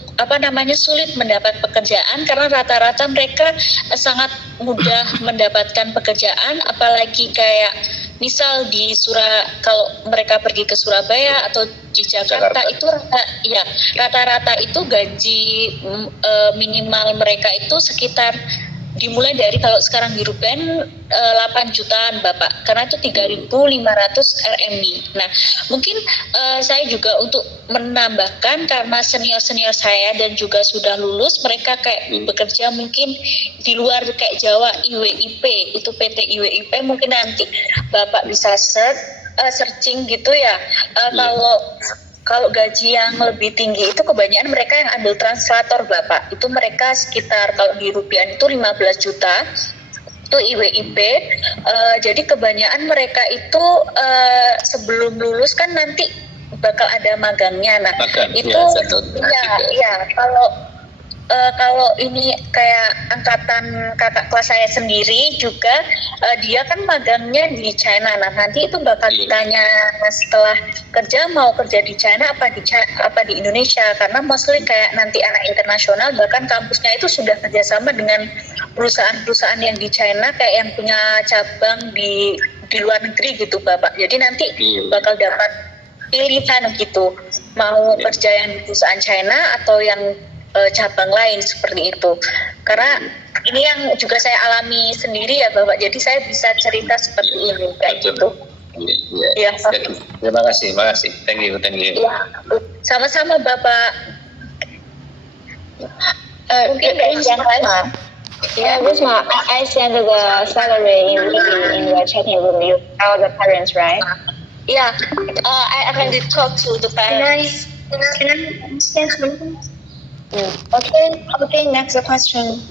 sulit mendapat pekerjaan karena rata-rata mereka sangat mudah mendapatkan pekerjaan, apalagi kayak misal kalau mereka pergi ke Surabaya atau di Jakarta. Itu rata-rata itu gaji minimal mereka itu sekitar dimulai dari kalau sekarang dirupiahin 8 jutaan Bapak, karena itu 3.500 RMB. Nah, mungkin saya juga untuk menambahkan karena senior-senior saya dan juga sudah lulus, mereka kayak bekerja mungkin di luar kayak Jawa, IWIP, itu PT IWIP, mungkin nanti Bapak bisa searching gitu ya. Kalau gaji yang lebih tinggi itu kebanyakan mereka yang ambil translator Bapak. Itu mereka sekitar kalau di rupiah itu 15 juta. Itu IWIP. Jadi kebanyakan mereka itu sebelum lulus kan nanti bakal ada magangnya. Nah, kalau ini kayak angkatan kakak kelas saya sendiri juga, dia kan magangnya di China. Nah, nanti itu bakal ditanya setelah kerja mau kerja di China apa di Indonesia, karena mostly kayak nanti anak internasional bahkan kampusnya itu sudah kerjasama dengan perusahaan-perusahaan yang di China kayak yang punya cabang di luar negeri gitu Bapak. Jadi nanti bakal dapat pilihan gitu, mau kerja yang di perusahaan China atau yang cabang lain seperti itu. Karena ini yang juga saya alami sendiri ya Bapak, jadi saya bisa cerita seperti ini kayak gitu. Ya. Terima kasih. Thank you. Ya, sama-sama Bapak. Mungkin yang lain. Risma, I send the salary in the chatting room. You tell the parents, right? Yeah, I already talk to the parents. Can I send something? Okay, next question.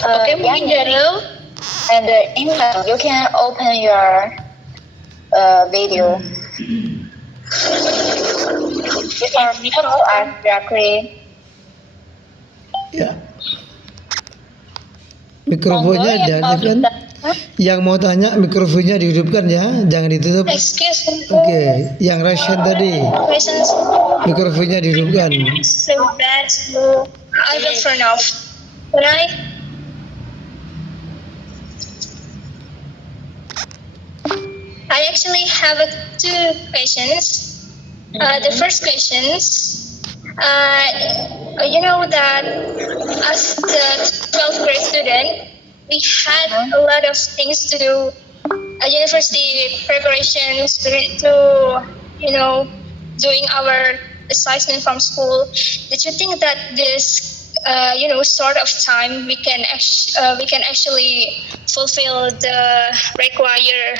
Mungkin Daryl. And Imran, you can open your video. You can follow us directly. Ya. Mikrofonnya ada, kan? Yang mau tanya mikrofonnya dihidupkan ya, jangan ditutup. Excuse me. Oke, yang Rashan tadi mikrofonnya dihidupkan. So that's I will turn off. Can I? I actually have two questions. The first questions, you know that as the 12th grade student, we had a lot of things to do, university preparations to doing our assessment from school, did you think that this sort of time we can actually fulfill the require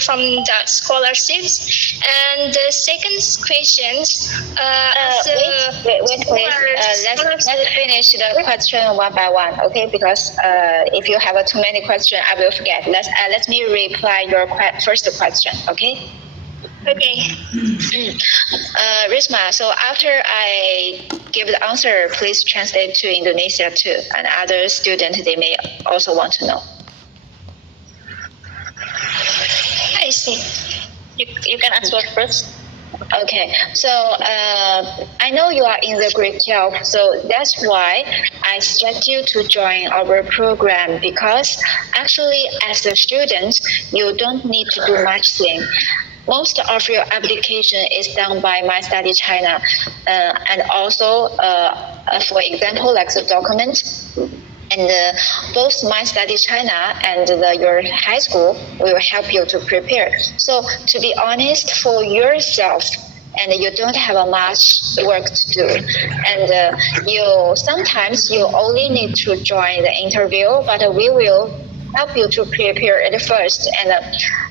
from that scholarships? And the second question, wait, please. Let's finish the question one by one, okay? Because if you have too many questions, I will forget. Let me reply your first question, okay? Okay. Risma, so after I give the answer, please translate to Indonesia too, and other students, they may also want to know. I see. You can answer first. Okay, so I know you are in the grade 12, so that's why I suggest you to join our program, because actually as a student, you don't need to do much thing. Most of your application is done by My Study China, and also, for example, like the document, and both My Study China and your high school will help you to prepare. So to be honest, for yourself, and you don't have much work to do, and sometimes you only need to join the interview, but we will help you to prepare it first. And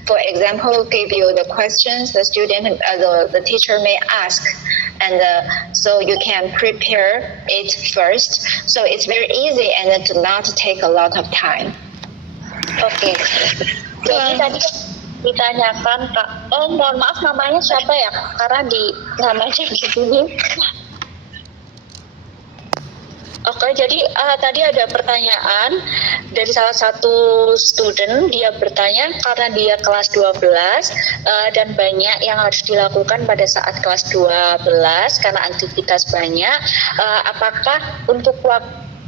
for example, give you the questions the student, the teacher may ask, and so you can prepare it first. So it's very easy and do not take a lot of time. Oke. Jadi tadi ditanyakan Kak. Oh, mohon maaf namanya siapa ya? Karena di namanya di sini. Oke, jadi tadi ada pertanyaan dari salah satu student. Dia bertanya karena dia kelas 12 dan banyak yang harus dilakukan pada saat kelas 12 karena aktivitas banyak. Apakah untuk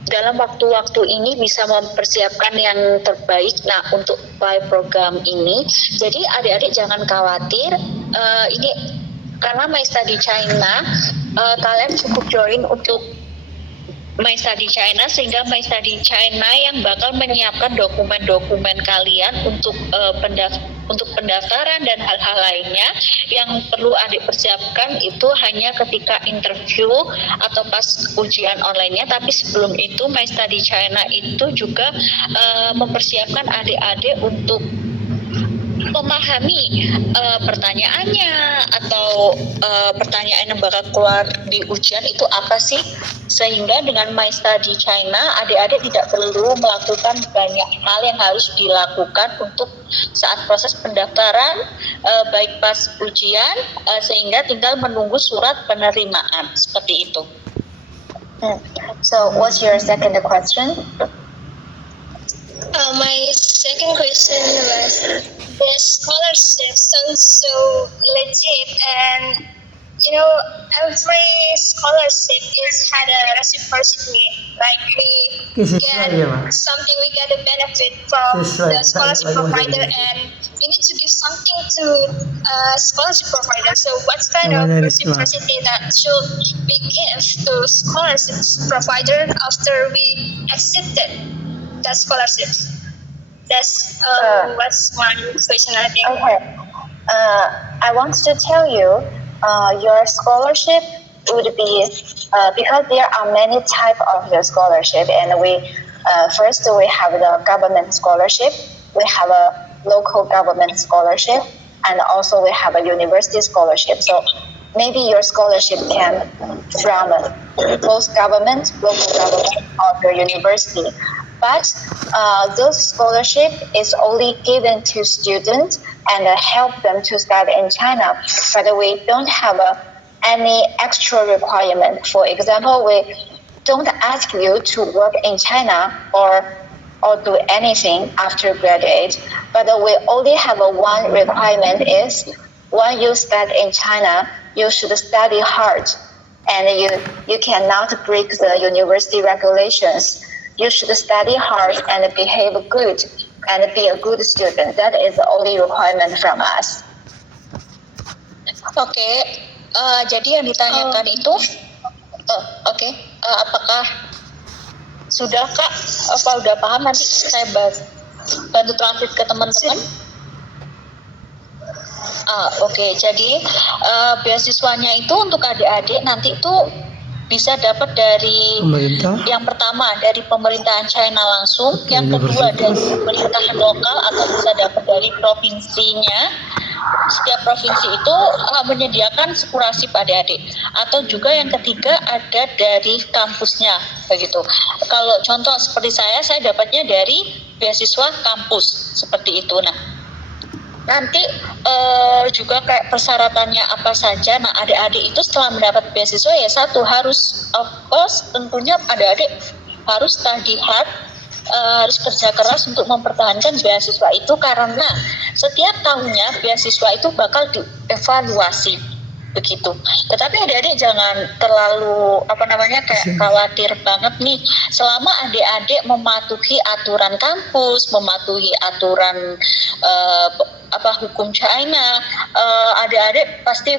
dalam waktu-waktu ini bisa mempersiapkan yang terbaik untuk program ini? Jadi adik-adik jangan khawatir. Ini karena My Study China, kalian cukup join untuk My Study China, sehingga My Study China yang bakal menyiapkan dokumen-dokumen kalian untuk pendaftaran dan hal-hal lainnya yang perlu adik persiapkan itu hanya ketika interview atau pas ujian online-nya. Tapi sebelum itu My Study China itu juga mempersiapkan adik-adik untuk memahami pertanyaannya atau pertanyaan yang bakal keluar di ujian itu apa sih, sehingga dengan My Study China adik-adik tidak perlu melakukan banyak hal yang harus dilakukan untuk saat proses pendaftaran, baik pas ujian, sehingga tinggal menunggu surat penerimaan seperti itu. So what's your second question? My second question was, the scholarship sounds so legit, and every scholarship had a reciprocity. Like we get something, we get a benefit from the scholarship provider, and we need to give something to scholarship provider. So what kind of reciprocity that should we give to scholarship provider after we accepted the scholarship? That's what's my question, I think. Okay. I want to tell you, your scholarship would be, because there are many types of the scholarship, and first we have the government scholarship, we have a local government scholarship, and also we have a university scholarship. So maybe your scholarship can from both government, local government, or your university. But those scholarship is only given to students and help them to study in China. But we don't have any extra requirement. For example, we don't ask you to work in China or do anything after graduate. But we only have one requirement is when you study in China, you should study hard, and you cannot break the university regulations. You should study hard and behave good and be a good student. That is the only requirement from us. Oke, jadi yang ditanyakan itu, apakah sudah Kak? Apa udah paham? Nanti saya bantu translate ke teman-teman. Oke. Jadi beasiswanya itu untuk adik-adik nanti itu bisa dapat dari Pemerintah. yang pertama dari pemerintahan China langsung, yang kedua dari pemerintahan lokal atau bisa dapat dari provinsinya. Setiap provinsi itu menyediakan scholarship adik-adik, atau juga yang ketiga ada dari kampusnya begitu. Kalau contoh seperti saya dapatnya dari beasiswa kampus seperti itu. Nah, nanti juga kayak persyaratannya apa saja. Nah, adik-adik itu setelah mendapat beasiswa ya satu harus, of course tentunya adik-adik harus study hard, harus kerja keras untuk mempertahankan beasiswa itu, karena setiap tahunnya beasiswa itu bakal dievaluasi begitu. Tetapi adik-adik jangan terlalu kayak khawatir banget nih. Selama adik-adik mematuhi aturan kampus, mematuhi aturan hukum China, adik-adik pasti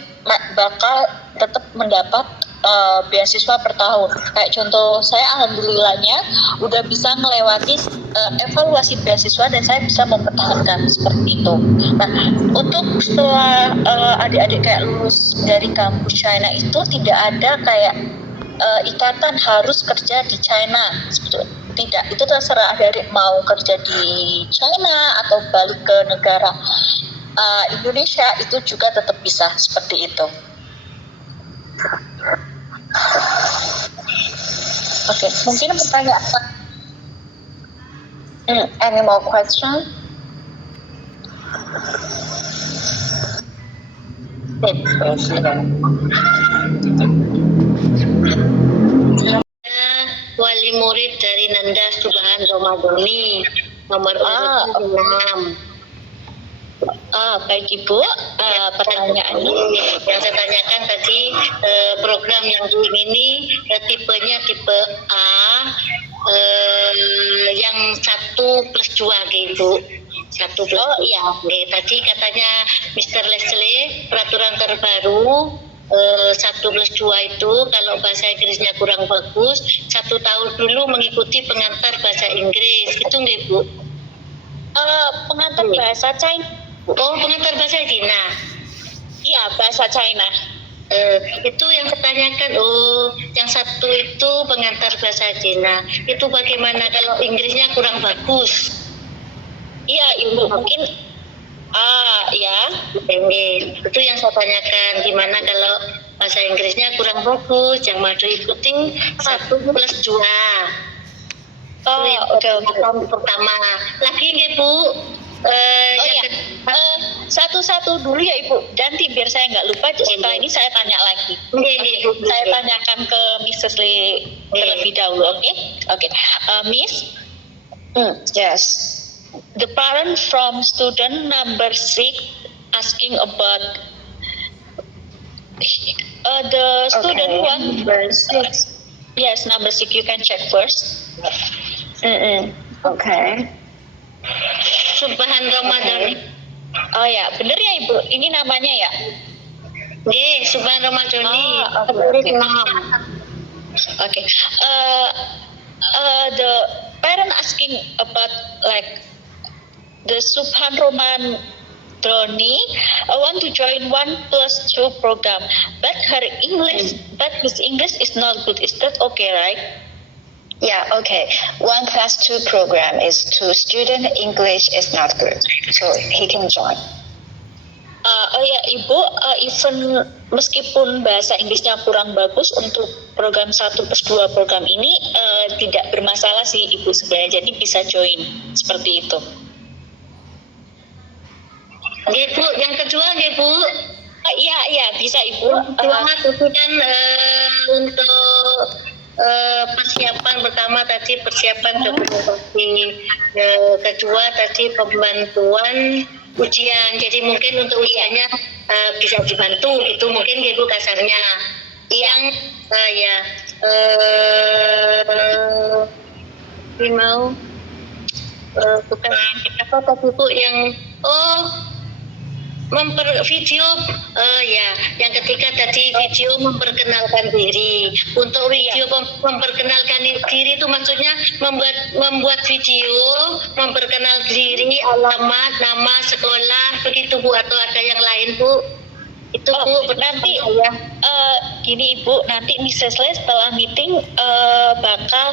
bakal tetap mendapat beasiswa per tahun. Kayak contoh saya, alhamdulillahnya udah bisa melewati evaluasi beasiswa dan saya bisa mempertahankan seperti itu. Nah, untuk setelah adik-adik kayak lulus dari kampus China itu tidak ada kayak ikatan harus kerja di China. Tidak, itu terserah adik-adik mau kerja di China atau balik ke negara Indonesia, itu juga tetap bisa seperti itu. Oke, mungkin pertanyaan. Any more question? Wali murid dari Nanda Subhan Ramadhani, nomor urut 6. Baik Ibu, pertanyaannya Yang saya tanyakan tadi, program yang ini tipenya tipe A, yang 1+2 gitu. 1+2. Oh iya. Tadi katanya Mr. Leslie peraturan terbaru 1+2 itu kalau bahasa Inggrisnya kurang bagus 1 tahun dulu mengikuti pengantar bahasa Inggris, gitu nggak Bu? pengantar bahasa China. Oh, pengantar bahasa Cina. Iya, bahasa China. Itu yang ketanyakan. Yang satu itu pengantar bahasa Cina. Itu bagaimana kalau Inggrisnya kurang bagus? Iya, Ibu, mungkin ya. Itu yang saya tanyakan, gimana kalau bahasa Inggrisnya kurang bagus, yang mau ikutin 1+2. Oke. Tahun pertama. Lagi nggak Bu? Satu-satu dulu ya Ibu, nanti biar saya nggak lupa. Setelah ini saya tanya lagi. Saya tanyakan ke Mrs. Lee terlebih dahulu, oke? Miss? Yes. The parent from student number 6 asking about the student one. Number 6. Yes, number 6. You can check first. Okay. Subhan Ramadhani. Oh ya, bener ya Ibu. Ini namanya ya? Subhan Ramadhani. Okay. The parent asking about like the Subhan Ramadhani want to join 1+2 program, but his English is not good. Is that okay, right? Yeah, okay. 1+2 program is to student English is not good, so he can join. Ibu, even meskipun bahasa Inggrisnya kurang bagus untuk program 1+2 program ini tidak bermasalah sih Ibu sebenarnya, jadi bisa join seperti itu. Bu, yang kedua Bu? Iya bisa Ibu. Itu kan untuk persiapan pertama tadi persiapan dokumentasi, kedua tadi pembantuan ujian. Jadi mungkin untuk ujiannya bisa dibantu, itu mungkin Ibu kasarnya. Yang bukan apa tadi Bu yang video yang ketiga tadi video memperkenalkan diri. Untuk video memperkenalkan diri itu maksudnya membuat video memperkenalkan diri, alamat, nama, sekolah, begitu Bu, atau ada yang lain Bu? Itu Bu, nanti gini Ibu, nanti Miss Leslie setelah meeting bakal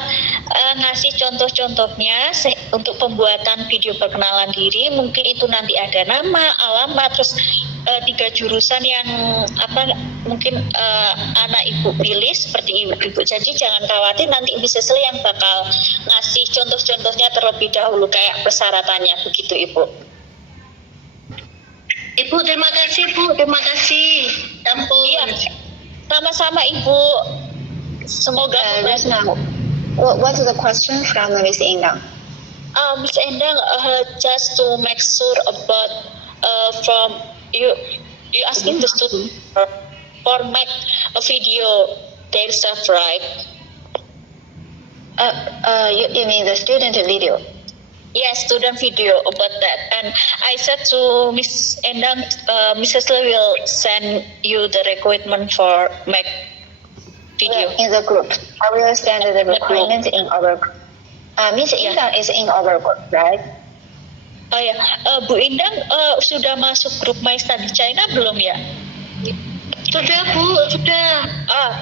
ngasih contoh-contohnya untuk pembuatan video perkenalan diri. Mungkin itu nanti ada nama, alamat, terus 3 jurusan yang mungkin anak Ibu pilih seperti Ibu janji. Jangan khawatir, nanti Miss Leslie yang bakal ngasih contoh-contohnya terlebih dahulu kayak persyaratannya, begitu Ibu. Ibu, terima kasih Bu, terima kasih. Ampun. Iya, sama-sama Ibu. Semoga What's the question from Miss Endang? Miss Endang, just to make sure about from you asking the student format a video themselves, right? You mean the student video? Yes, student video about that. And I said to Miss Endang, Mrs. Lee will send you the requirement for make video. In the group. I will send the requirement in our group. Miss Endang is in our group, right? Oh ya, Bu Endang sudah masuk grup My Study China belum ya? Sudah Bu, sudah.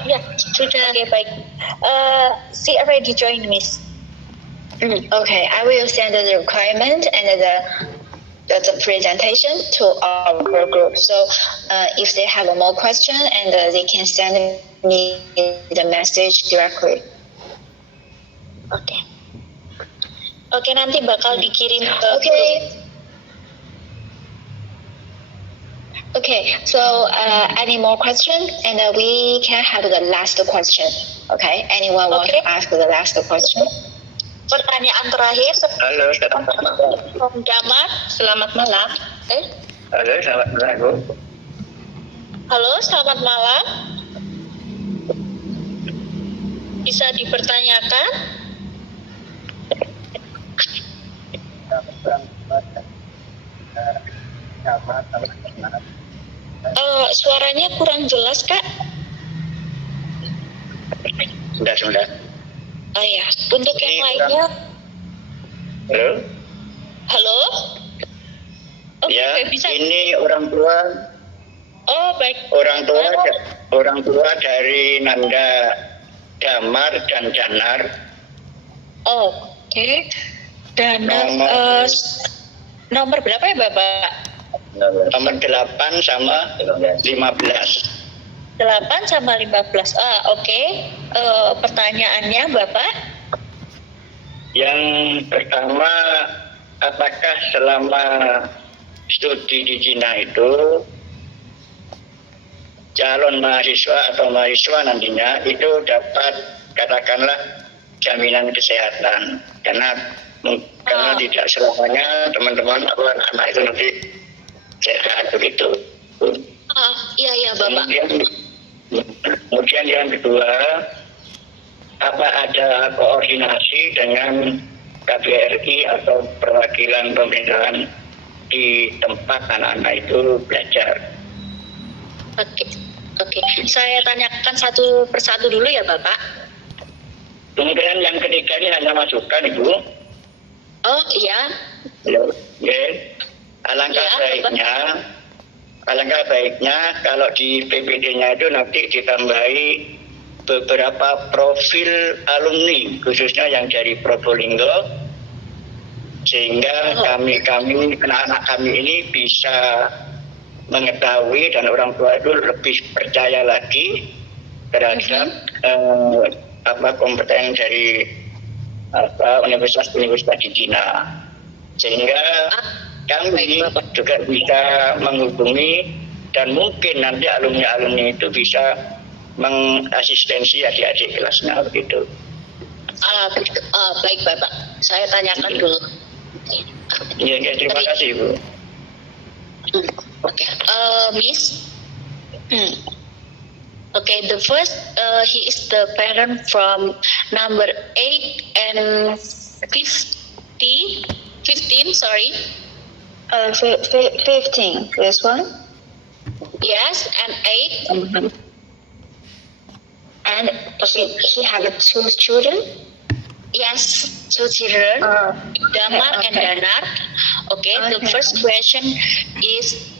Ya, sudah. Oke, baik. She already joined, Miss. Okay, I will send the requirement and the presentation to our group. So if they have more question, and they can send me the message directly. Oke, nanti bakal dikirim ke Okay, so any more question, and we can have the last question. Okay, anyone want to ask the last question? Pertanyaan terakhir. Halo, selamat malam. Damar, selamat malam. Halo, selamat malam Bu. Halo, selamat malam. Bisa dipertanyakan? Suaranya kurang jelas, Kak. Sudah. Oh ya, untuk yang lainnya. Halo? Ya, bisa. ini orang tua. Oh, baik. Orang tua dari Nanda Damar dan Danar. Oke. Danar nomor berapa ya, Bapak? Nomor 8 sama 15. 8 sama 15. Oke. Pertanyaannya Bapak? Yang pertama, apakah selama studi di Cina itu calon mahasiswa atau mahasiswa nantinya itu dapat katakanlah jaminan kesehatan, karena tidak selamanya teman-teman atau anak itu nanti sehat begitu. Iya Bapak. Kemudian yang kedua, apa ada koordinasi dengan KBRI atau perwakilan pemerintahan di tempat anak-anak itu belajar? Oke. Saya tanyakan satu persatu dulu ya Bapak. Kemudian yang ketiga ini hanya masukan Ibu. Oh iya. Alangkah baiknya kalau di PPD-nya itu nanti ditambahi beberapa profil alumni, khususnya yang dari Probolinggo, sehingga anak-anak kami ini bisa mengetahui dan orang tua itu lebih percaya lagi terhadap kompeten dari universitas-universitas di Cina, sehingga kami juga bisa menghubungi dan mungkin nanti alumni-alumni itu bisa mengasistensi adik-adik kelasnya begitu. Baik Bapak, saya tanyakan dulu. Ya, terima kasih Ibu. Miss. Okay, the first he is the parent from number 8 and 15. Sorry. 15. This one. Yes, and 8. And he had 2 children. Yes, 2 children, Damar and Danar. Okay, the first question is,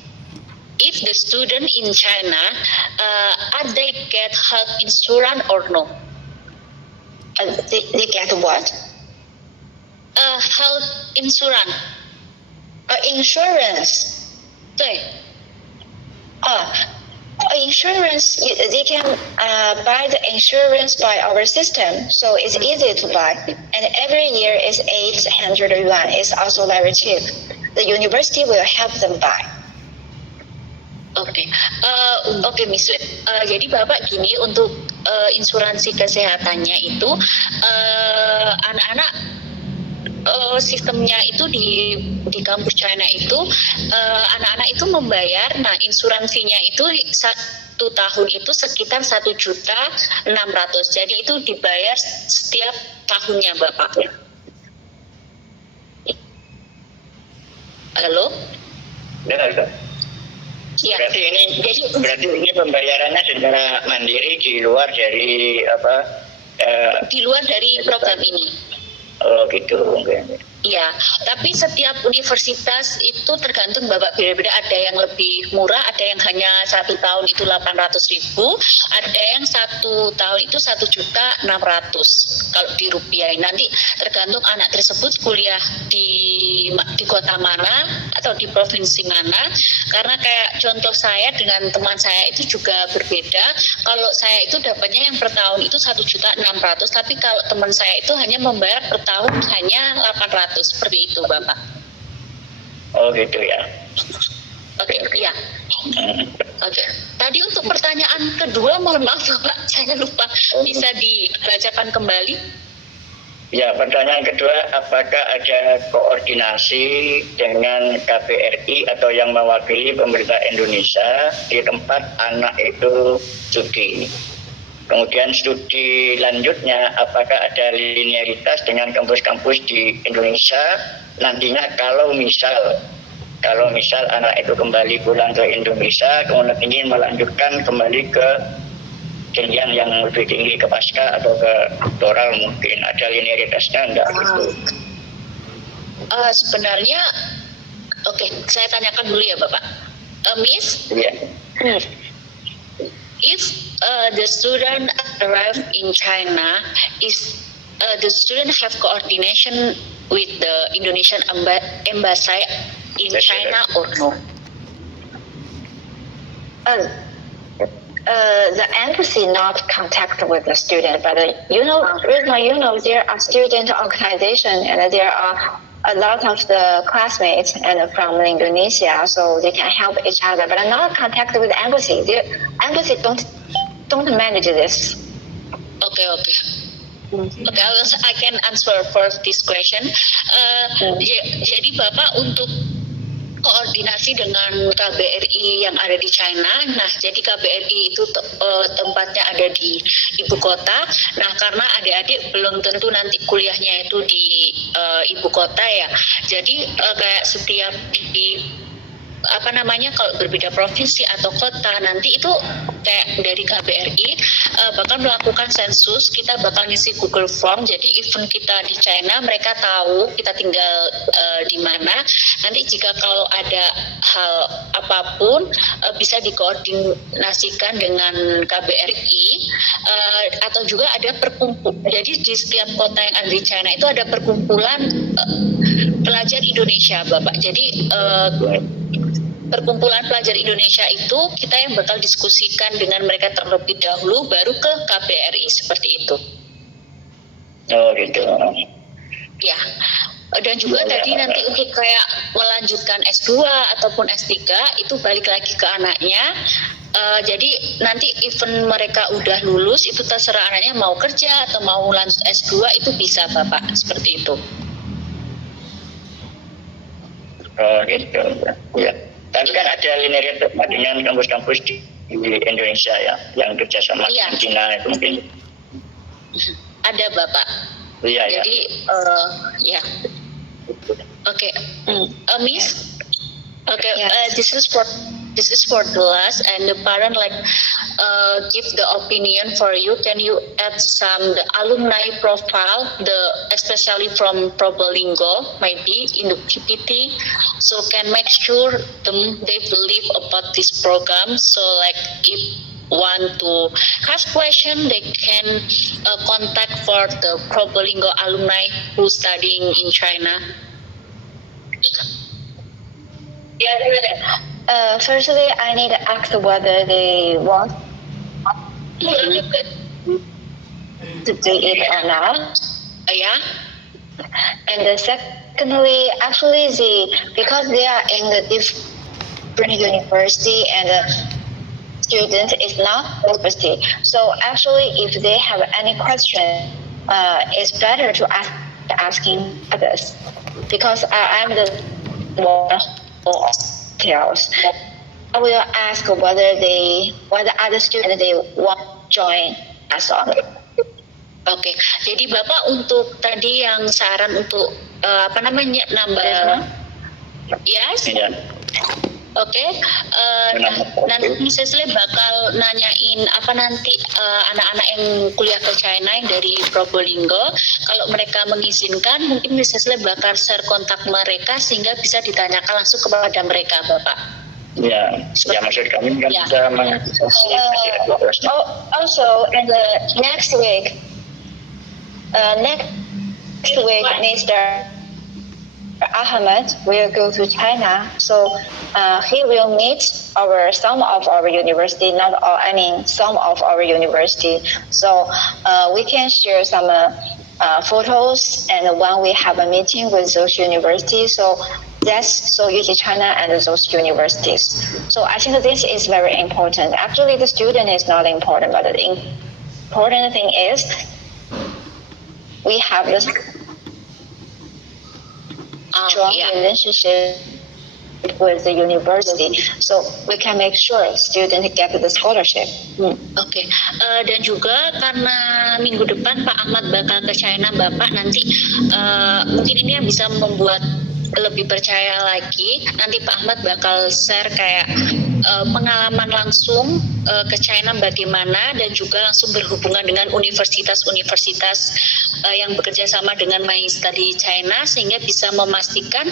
if the student in China, are they get health insurance or no? They get what? Health insurance. Insurance. 对。 Insurance, they can buy the insurance by our system, so it's easy to buy. And every year is 800 yuan. It's also very cheap. The university will help them buy. Oke, Miss Wet. Jadi Bapak gini, untuk insuransi kesehatannya itu anak-anak sistemnya itu di kampus China itu anak-anak itu membayar, nah insuransinya itu 1 tahun itu sekitar 1.600.000. Jadi itu dibayar setiap tahunnya Bapak. Halo? Ya. Ya. Berarti ini pembayarannya secara mandiri di luar dari di luar dari program ini. Oh gitu, mungkin. Iya, tapi setiap universitas itu tergantung Bapak, beda-beda. Ada yang lebih murah, ada yang hanya 1 tahun itu 800.000, ada yang 1 tahun itu 1.600.000 kalau dirupiahin. Nanti tergantung anak tersebut kuliah di kota mana atau di provinsi mana. Karena kayak contoh saya dengan teman saya itu juga berbeda. Kalau saya itu dapatnya yang per tahun itu 1.600.000, tapi kalau teman saya itu hanya membayar per tahun hanya 800. Seperti itu Bapak. Oh gitu ya. Oke, ya. Oke. Tadi untuk pertanyaan kedua, mohon maaf Bapak, saya lupa. Bisa dibacakan kembali? Ya, pertanyaan kedua, apakah ada koordinasi dengan KBRI atau yang mewakili pemerintah Indonesia di tempat anak itu studi? Kemudian studi lanjutnya, apakah ada linearitas dengan kampus-kampus di Indonesia nantinya kalau misal anak itu kembali pulang ke Indonesia kemudian ingin melanjutkan kembali ke jenjang yang lebih tinggi, ke pasca atau ke doktoral, mungkin ada linearitasnya enggak gitu? Sebenarnya, oke, saya tanyakan dulu ya Bapak. Miss? Iya. If the student arrive in China, is the student have coordination with the Indonesian embassy in China or no? The embassy not contact with the student, but there are student organization and there are a lot of the classmates and from Indonesia, so they can help each other, but not contact with the embassy. The embassy don't manage this. Okay. I can answer for this question. Jadi Bapak untuk koordinasi dengan KBRI yang ada di China. Nah, jadi KBRI itu tempatnya ada di ibu kota. Nah, karena adik-adik belum tentu nanti kuliahnya itu di ibu kota ya. Jadi kayak setiap kalau berbeda provinsi atau kota, nanti itu kayak dari KBRI bakal melakukan sensus, kita bakal ngisi Google Form. Jadi even kita di China, mereka tahu kita tinggal di mana. Nanti jika kalau ada hal apapun bisa dikoordinasikan dengan KBRI atau juga ada jadi di setiap kota yang ada di China itu ada perkumpulan pelajar Indonesia, Bapak. Jadi perkumpulan pelajar Indonesia itu kita yang bakal diskusikan dengan mereka terlebih dahulu, baru ke KBRI, seperti itu. Oh gitu. Ya, dan juga tadi nanti untuk kayak melanjutkan S2 ataupun S3 itu balik lagi ke anaknya. Jadi nanti even mereka udah lulus itu terserah anaknya mau kerja atau mau lanjut S2 itu bisa Bapak, seperti itu. Oh gitu. Ya. Tapi kan ada linearitas dengan kampus-kampus di Indonesia ya, yang kerjasama dengan China itu mungkin. Ada Bapak. Iya. Jadi ya. Oke. Miss, Okay, Yes. this is for the last, and the parent give the opinion for you. Can you add some the alumni profile, especially from Probolinggo, maybe in the PPT, so can make sure they believe about this program. So if want to ask question, they can contact for the Probolinggo alumni who studying in China. Firstly, I need to ask whether they want to do it or not. Yeah. And secondly, actually, because they are in the different university and the student is not university, so actually, if they have any question, it's better to asking others, because I'm the one who tells. I will ask whether other students they want to join us on. Oke, jadi Bapak untuk tadi yang saran untuk nambah, yes? Iya. Oke, nanti Mrs. Lee bakal nanyain nanti anak-anak yang kuliah ke China yang dari Probolinggo, kalau mereka mengizinkan mungkin Mrs. Lee bakal share kontak mereka sehingga bisa ditanyakan langsung kepada mereka, Bapak. Ya maksud kami kan bisa mengantisipasi. Also, in the next week, Mr. Ahmed will go to China, so he will meet some of our university, some of our university. So we can share some photos, and when we have a meeting with those universities, so UT China and those universities. So I think this is very important. Actually, the student is not important, but the important thing is we have this strong relationship with the university, so we can make sure students get the scholarship. Oke. Dan juga karena minggu depan Pak Ahmad bakal ke China, Bapak nanti mungkin ini yang bisa membuat lebih percaya lagi. Nanti Pak Ahmad bakal share kayak pengalaman langsung ke China bagaimana, dan juga langsung berhubungan dengan universitas-universitas yang bekerja sama dengan My Study China, sehingga bisa memastikan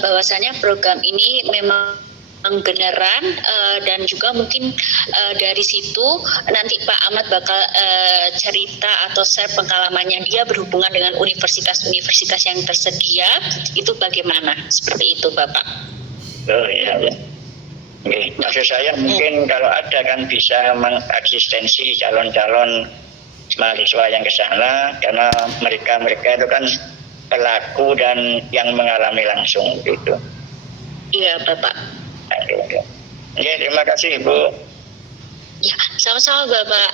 bahwasanya program ini memang beneran, dan juga mungkin dari situ nanti Pak Ahmad bakal cerita atau share pengalamannya dia berhubungan dengan universitas-universitas yang tersedia itu bagaimana, seperti itu Bapak. Oh iya. Oke, maksud saya mungkin kalau ada kan bisa mengasistensi calon-calon mahasiswa yang ke sana, karena mereka itu kan pelaku dan yang mengalami langsung gitu. Iya Bapak. Oke, terima kasih Ibu. Ya, sama-sama Bapak.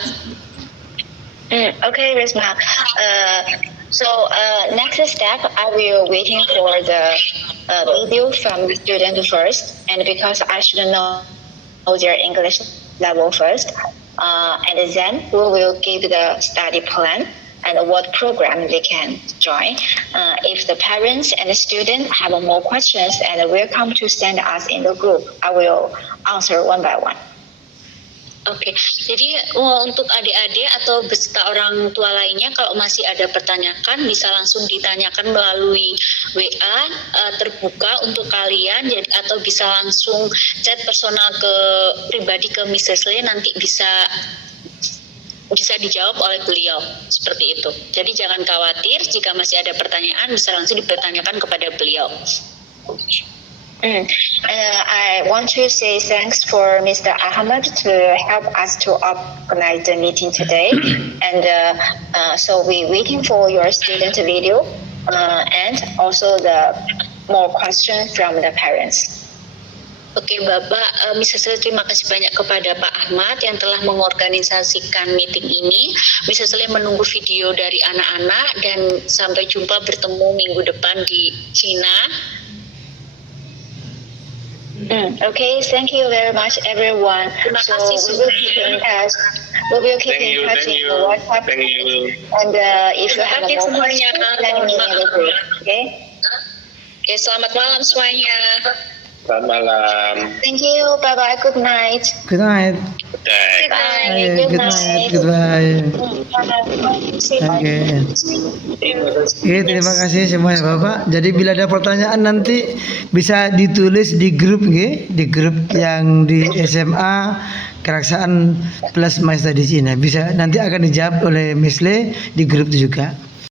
Okay, Risma. Next step, I will waiting for the video from the student first, and because I should know their English level first, and then we will give the study plan and what program they can join. If the parents and the student have more questions and welcome to send us in the group, I will answer one by one. Oke, jadi untuk adik-adik atau beserta orang tua lainnya, kalau masih ada pertanyaan bisa langsung ditanyakan melalui WA terbuka untuk kalian, atau bisa langsung chat personal pribadi ke Mrs. Lee, nanti bisa dijawab oleh beliau, seperti itu. Jadi jangan khawatir, jika masih ada pertanyaan bisa langsung dipertanyakan kepada beliau. I want to say thanks for Mr. Ahmed to help us to organize the meeting today, and so we waiting for your student video and also the more questions from the parents. Oke Bapak, Mrs. Lee terima kasih banyak kepada Pak Ahmad yang telah mengorganisasikan meeting ini. Mrs. Lee menunggu video dari anak-anak, dan sampai jumpa bertemu minggu depan di Cina. Okay, thank you very much, everyone. Terima kasih we will keep in touch. We will keep in touch in the WhatsApp. And if you have more questions, let me know in the group. Okay. Oke, selamat malam semuanya. Selamat malam. Thank you. Bye bye. Good night. Good night. Bye. Bye. Ayo, good night. Goodbye. Oke. Oke, terima kasih semuanya Bapak. Jadi bila ada pertanyaan nanti bisa ditulis di grup di grup yang di SMA Keraksaan Plus My Studies ini. Bisa nanti akan dijawab oleh Miss Le di grup itu juga.